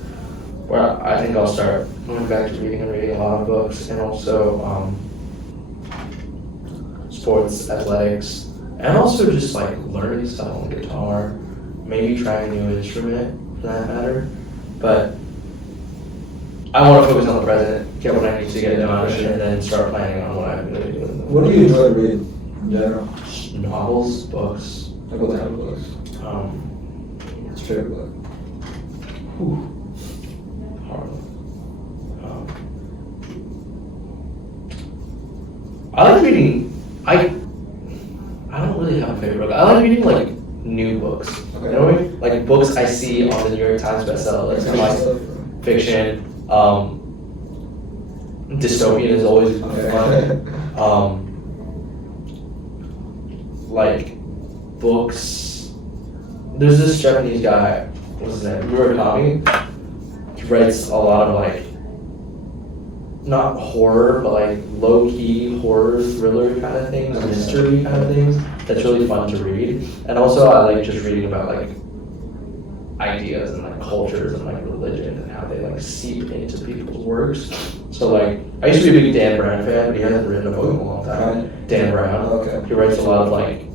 Where I think I'll start going back to reading and reading a lot of books, and also sports, athletics, and also just like learning stuff on the guitar, maybe trying a new instrument for that matter. But I want to focus on the present, get what I need to get done, and then start planning on what I'm going to be doing. What do you enjoy reading in general? Novels, books. Like what type of books? What's your favorite book? Hard. I like reading. I don't really have a favorite book. I like reading like new books. Okay. You know what I mean? Like books I see on the New York Times bestseller list. Like Like stuff? fiction. Dystopian is always fun. Like books. There's this Japanese guy. What's his name? Murakami. He writes a lot of like, not horror, but like low-key horror, thriller kind of things, mystery kind of things. That's really fun to read. And also I like just reading about like ideas and like cultures and like religion and how they like seep into people's works. So like, I used to be a big Dan Brown fan, but he hasn't written a book in a long time. Dan Brown. Okay. He writes a lot of like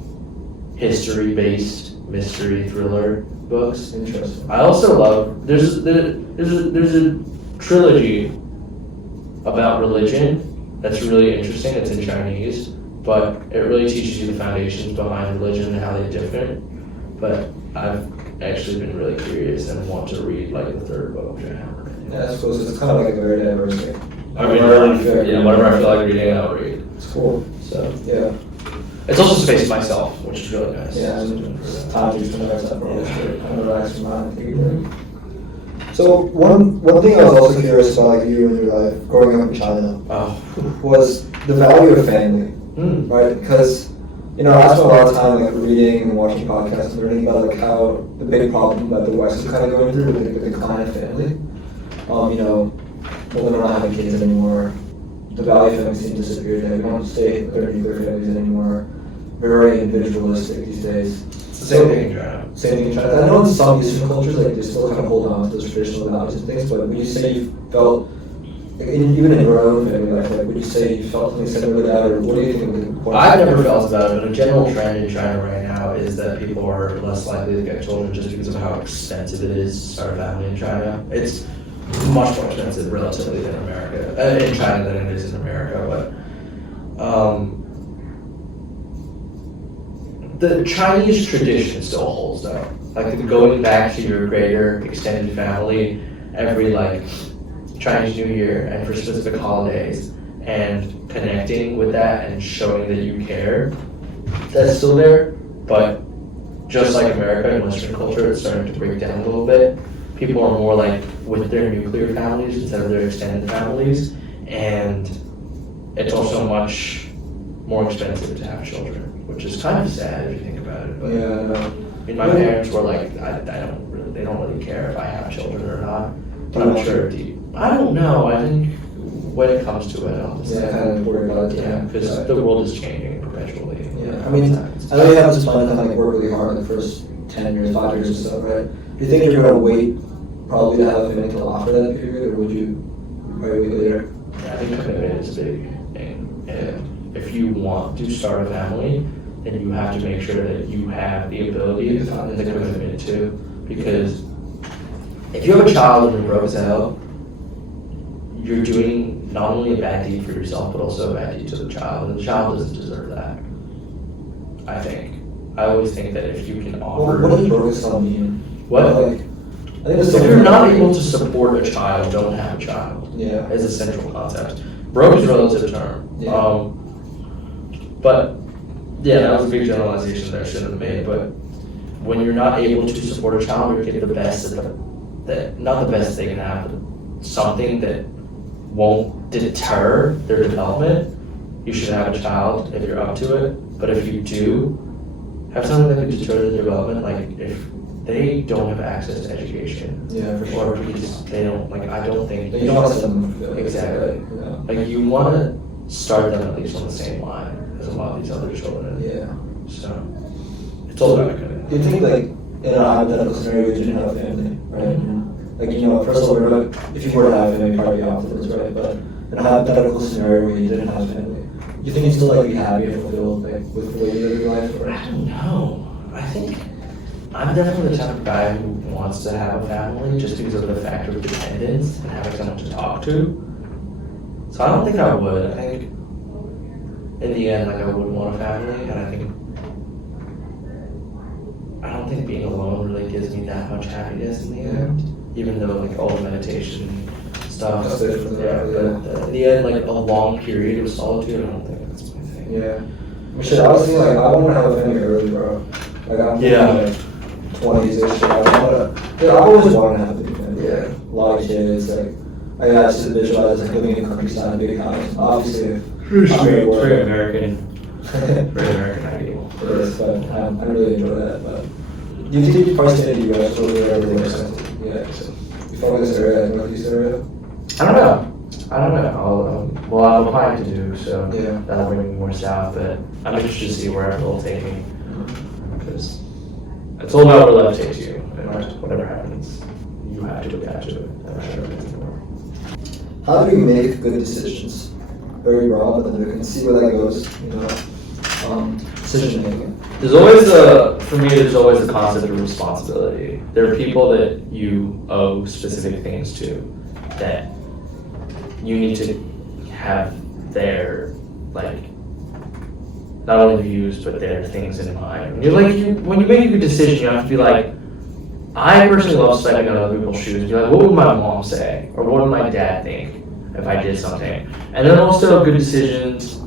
history-based mystery thriller books. Interesting. I also love there's a trilogy about religion that's really interesting. It's in Chinese, but it really teaches you the foundations behind religion and how they differ. But I've actually been really curious and want to read like the third book, which I haven't read. Yeah, that's cool. So it's kind of like a very diverse thing. I mean, whatever I feel like reading, I'll read. It's cool. So Yeah. it's also space for myself, which is really nice. Yeah, and time to spend that for kind of relax your mind. Take a break. So one thing I was also curious about, like you and your life growing up in China, Oh. was the value of family, right? Because I spent a lot of time like reading and watching podcasts and learning about like how the big problem that the West is kind of going through with the decline of family. Women are not having kids anymore. The value of family seems to disappear today. We don't stay with their nuclear families anymore. We're very individualistic these days. It's the same thing in China. Same thing in China. I know in some Eastern cultures, like they still kind of hold on to those traditional values and things, but when you say you felt even in your own family life, like, would you say you felt something similar to that, or what do you think was important? I've never felt about it, but a general trend in China right now is that people are less likely to get children just because of how expensive it is to start a family in China. It's much more expensive relatively than America, in China than it is in America, but the Chinese tradition still holds though. Like the going back to your greater extended family every like Chinese New Year and for specific holidays and connecting with that and showing that you care, that's still there, but just like America and Western culture, it's starting to break down a little bit. People are more like with their nuclear families instead of their extended families, and it's also much more expensive to have children, which is kind of sad if you think about it. But Yeah, I know. I mean, my parents were like, they don't really care if I have children or not. But I'm sure I don't know. I think when it comes to it, I'll just Yeah, kind of worry about it. yeah, because the world is changing perpetually. Yeah, I mean, I know you have this plan to like work really hard in the first 10 years, 5 years or so, right? Do you think you're gonna wait probably to have a family until after that period, or would you wait later? I think commitment is a big thing. And if you want to start a family, then you have to make sure that you have the ability and the commitment to. Because if you have a child and you're broke as hell, you're doing not only a bad deed for yourself, but also a bad deed to the child. And the child doesn't deserve that, I think. I always think that if you can offer... What does broke as hell mean? What? Like, I think if you're not able to support a child, don't have a child. Yeah. Is a central concept. Broke is a relative term. Yeah. But yeah, that was a big generalization that I shouldn't have made. But when you're not able to support a child or give the best that not the best they can have, but something that won't deter their development, you should have a child if you're up to it. But if you do have something that could deter their development, like if they don't have access to education, Yeah, for sure. or because they don't, like, I don't think You don't want to send them. Exactly. Yeah. Like you want to start them at least on the same line as a lot of these other children. Yeah. So it's all about commitment. Do you think, like, in a hypothetical scenario, you didn't have a family, right? Like, you know, first of all, like, if you were to have a family, probably afterwards, right? But in a hypothetical scenario where you didn't have a family, do you think you'd still, like, be happy and fulfilled, like, with the way you live your life? Or? I don't know. I think I'm definitely the type of guy who wants to have a family just because of the factor of dependence and having someone to talk to. So I don't think I would. I think in the end, like, I would want a family, and I don't think being alone really gives me that much happiness in the end, even though like all the meditation stuff. That's different, Yeah, but in the end, like a long period of solitude, I don't think that's my thing. Yeah. Shit, I was thinking, like, I want to have a family early, bro. Like, I'm like 20s-ish, I want to, I've always wanted to have a big family. Yeah. A lot of kids, like, I got to visualize, like, living in the countryside, big house. Obviously, Very American. Very American ideal. it is, but I really enjoy that. But do you think you probably stay in the US or everything makes sense? Yeah. So you follow this area, Northeast area? I don't know. Well, I'm applying to do, so Yeah. that'll bring me more south, but I'm interested to see where it'll take me, because it's all about where life takes you, and whatever happens, you have to adapt to it. How do you make good decisions? Very broad, but then we can see where that goes, you know, decision making. There's always a concept of responsibility. There are people that you owe specific things to that you need to have their, like, not only views, but their things in mind. When you make a good decision, you have to be like, I personally love stepping on other people's shoes and be like, what would my mom say? Or what would my dad think if I did something? And then also good decisions,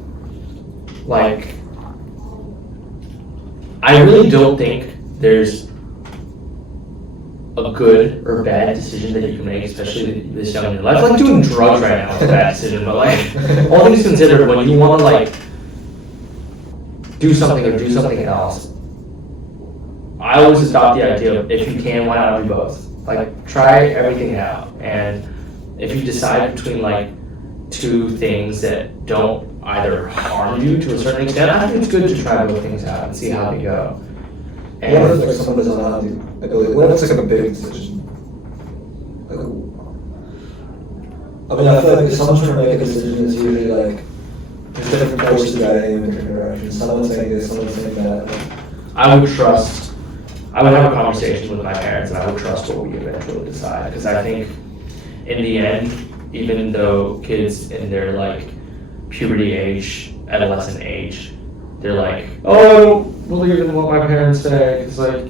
like, I really don't think there's a good or bad decision that you can make, especially this young in your life. Like doing drugs right now is a bad decision, but like, all things considered, when you want to like do something or do something else, I always adopt the idea of if you can, why not do both? Like, try everything out, and if you decide between like two things that don't either harm you to a certain extent, I think it's good to try both things out and see how they go. And What if, like, someone doesn't have the ability, what if it's like a big decision? Like, I mean, I feel like if someone's trying to make a decision, it's usually like there's different forces driving in different directions. Someone's saying this, someone's saying that. Like, I would have a conversation with my parents, and I would trust what we eventually decide. Because I think, in the end, even though kids in their like puberty age, adolescent age, they're like, oh, I don't believe in what my parents say. It's like,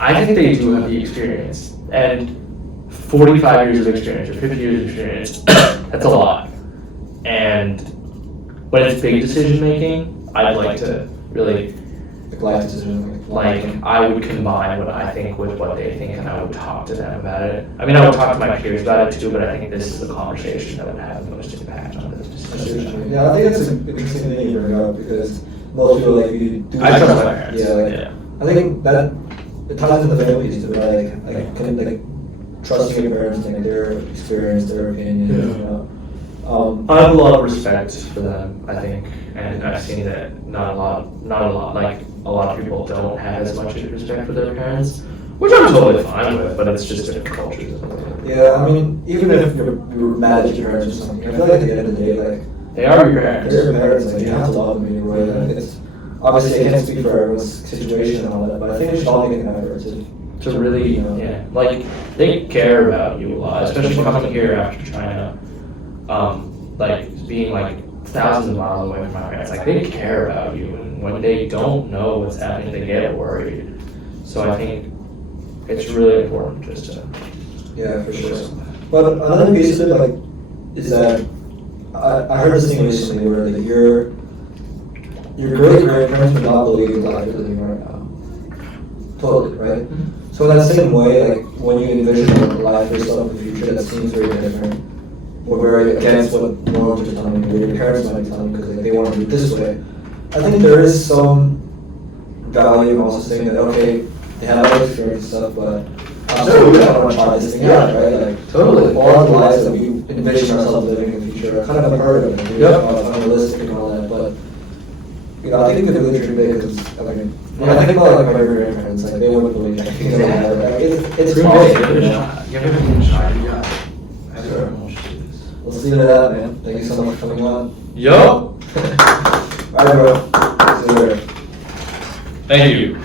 I think they do have the experience, and 45 years of experience or 50 years of experience, that's a lot. And when it's big decision making, I'd like to really, like life decision. like, I would combine what I think with what they think, and I would talk to them about it. I mean, I would talk to my peers about it too, but I think this is the conversation that would have the most impact on this decision. Yeah, I think it's an interesting thing you bring up because most people like you do. I trust my parents. Yeah, like, Yeah. I think that it ties into the family piece too, right? Like trusting your parents, like their experience, their opinions. Yeah. You know? I have a lot of respect for them, I think, and I've seen that not a lot, like a lot of people don't have as much respect for their parents, which I'm totally fine with, but it's just different cultures. Yeah, I mean, even if you're mad at your parents or something, I feel like at the end of the day, like They are your parents. they're your parents, like you have to love them anyway. Like, it's obviously I can't speak for everyone's situation and all that, but I think we should all make an effort To really, yeah, like, they care about you a lot, especially coming here after China, like, being like thousands of miles away from my parents, like, they care about you, and when they don't know what's happening, they get worried. So I think it's really important just to. Yeah, for sure. But another piece of it, like, is that I heard this thing recently where like your great grandparents would not believe the life you're living right now. Totally, right? So in that same way, like when you envision a life for yourself in the future that seems very different, or very against what norms are telling you, or your parents might be telling you because like, they want to do it this way. I think there is some value in also saying that okay, they have all this experience and stuff, but absolutely I want to try this thing out, right? Like Totally. all the lives that we envision ourselves living in the future are kind of unheard of, and Yep. unrealistic and all that, but you know, I think we could really dream big because I mean, when I think about like my grandparents, like they wouldn't believe anything that I had. Like, it's Dream possible. big, give it a shot. Give everything a shot. You got it. That's Sure. what everyone should do this. Let's leave it at that, man. Thank you so much for coming on. Yo! All right, bro. See you later. Thank you.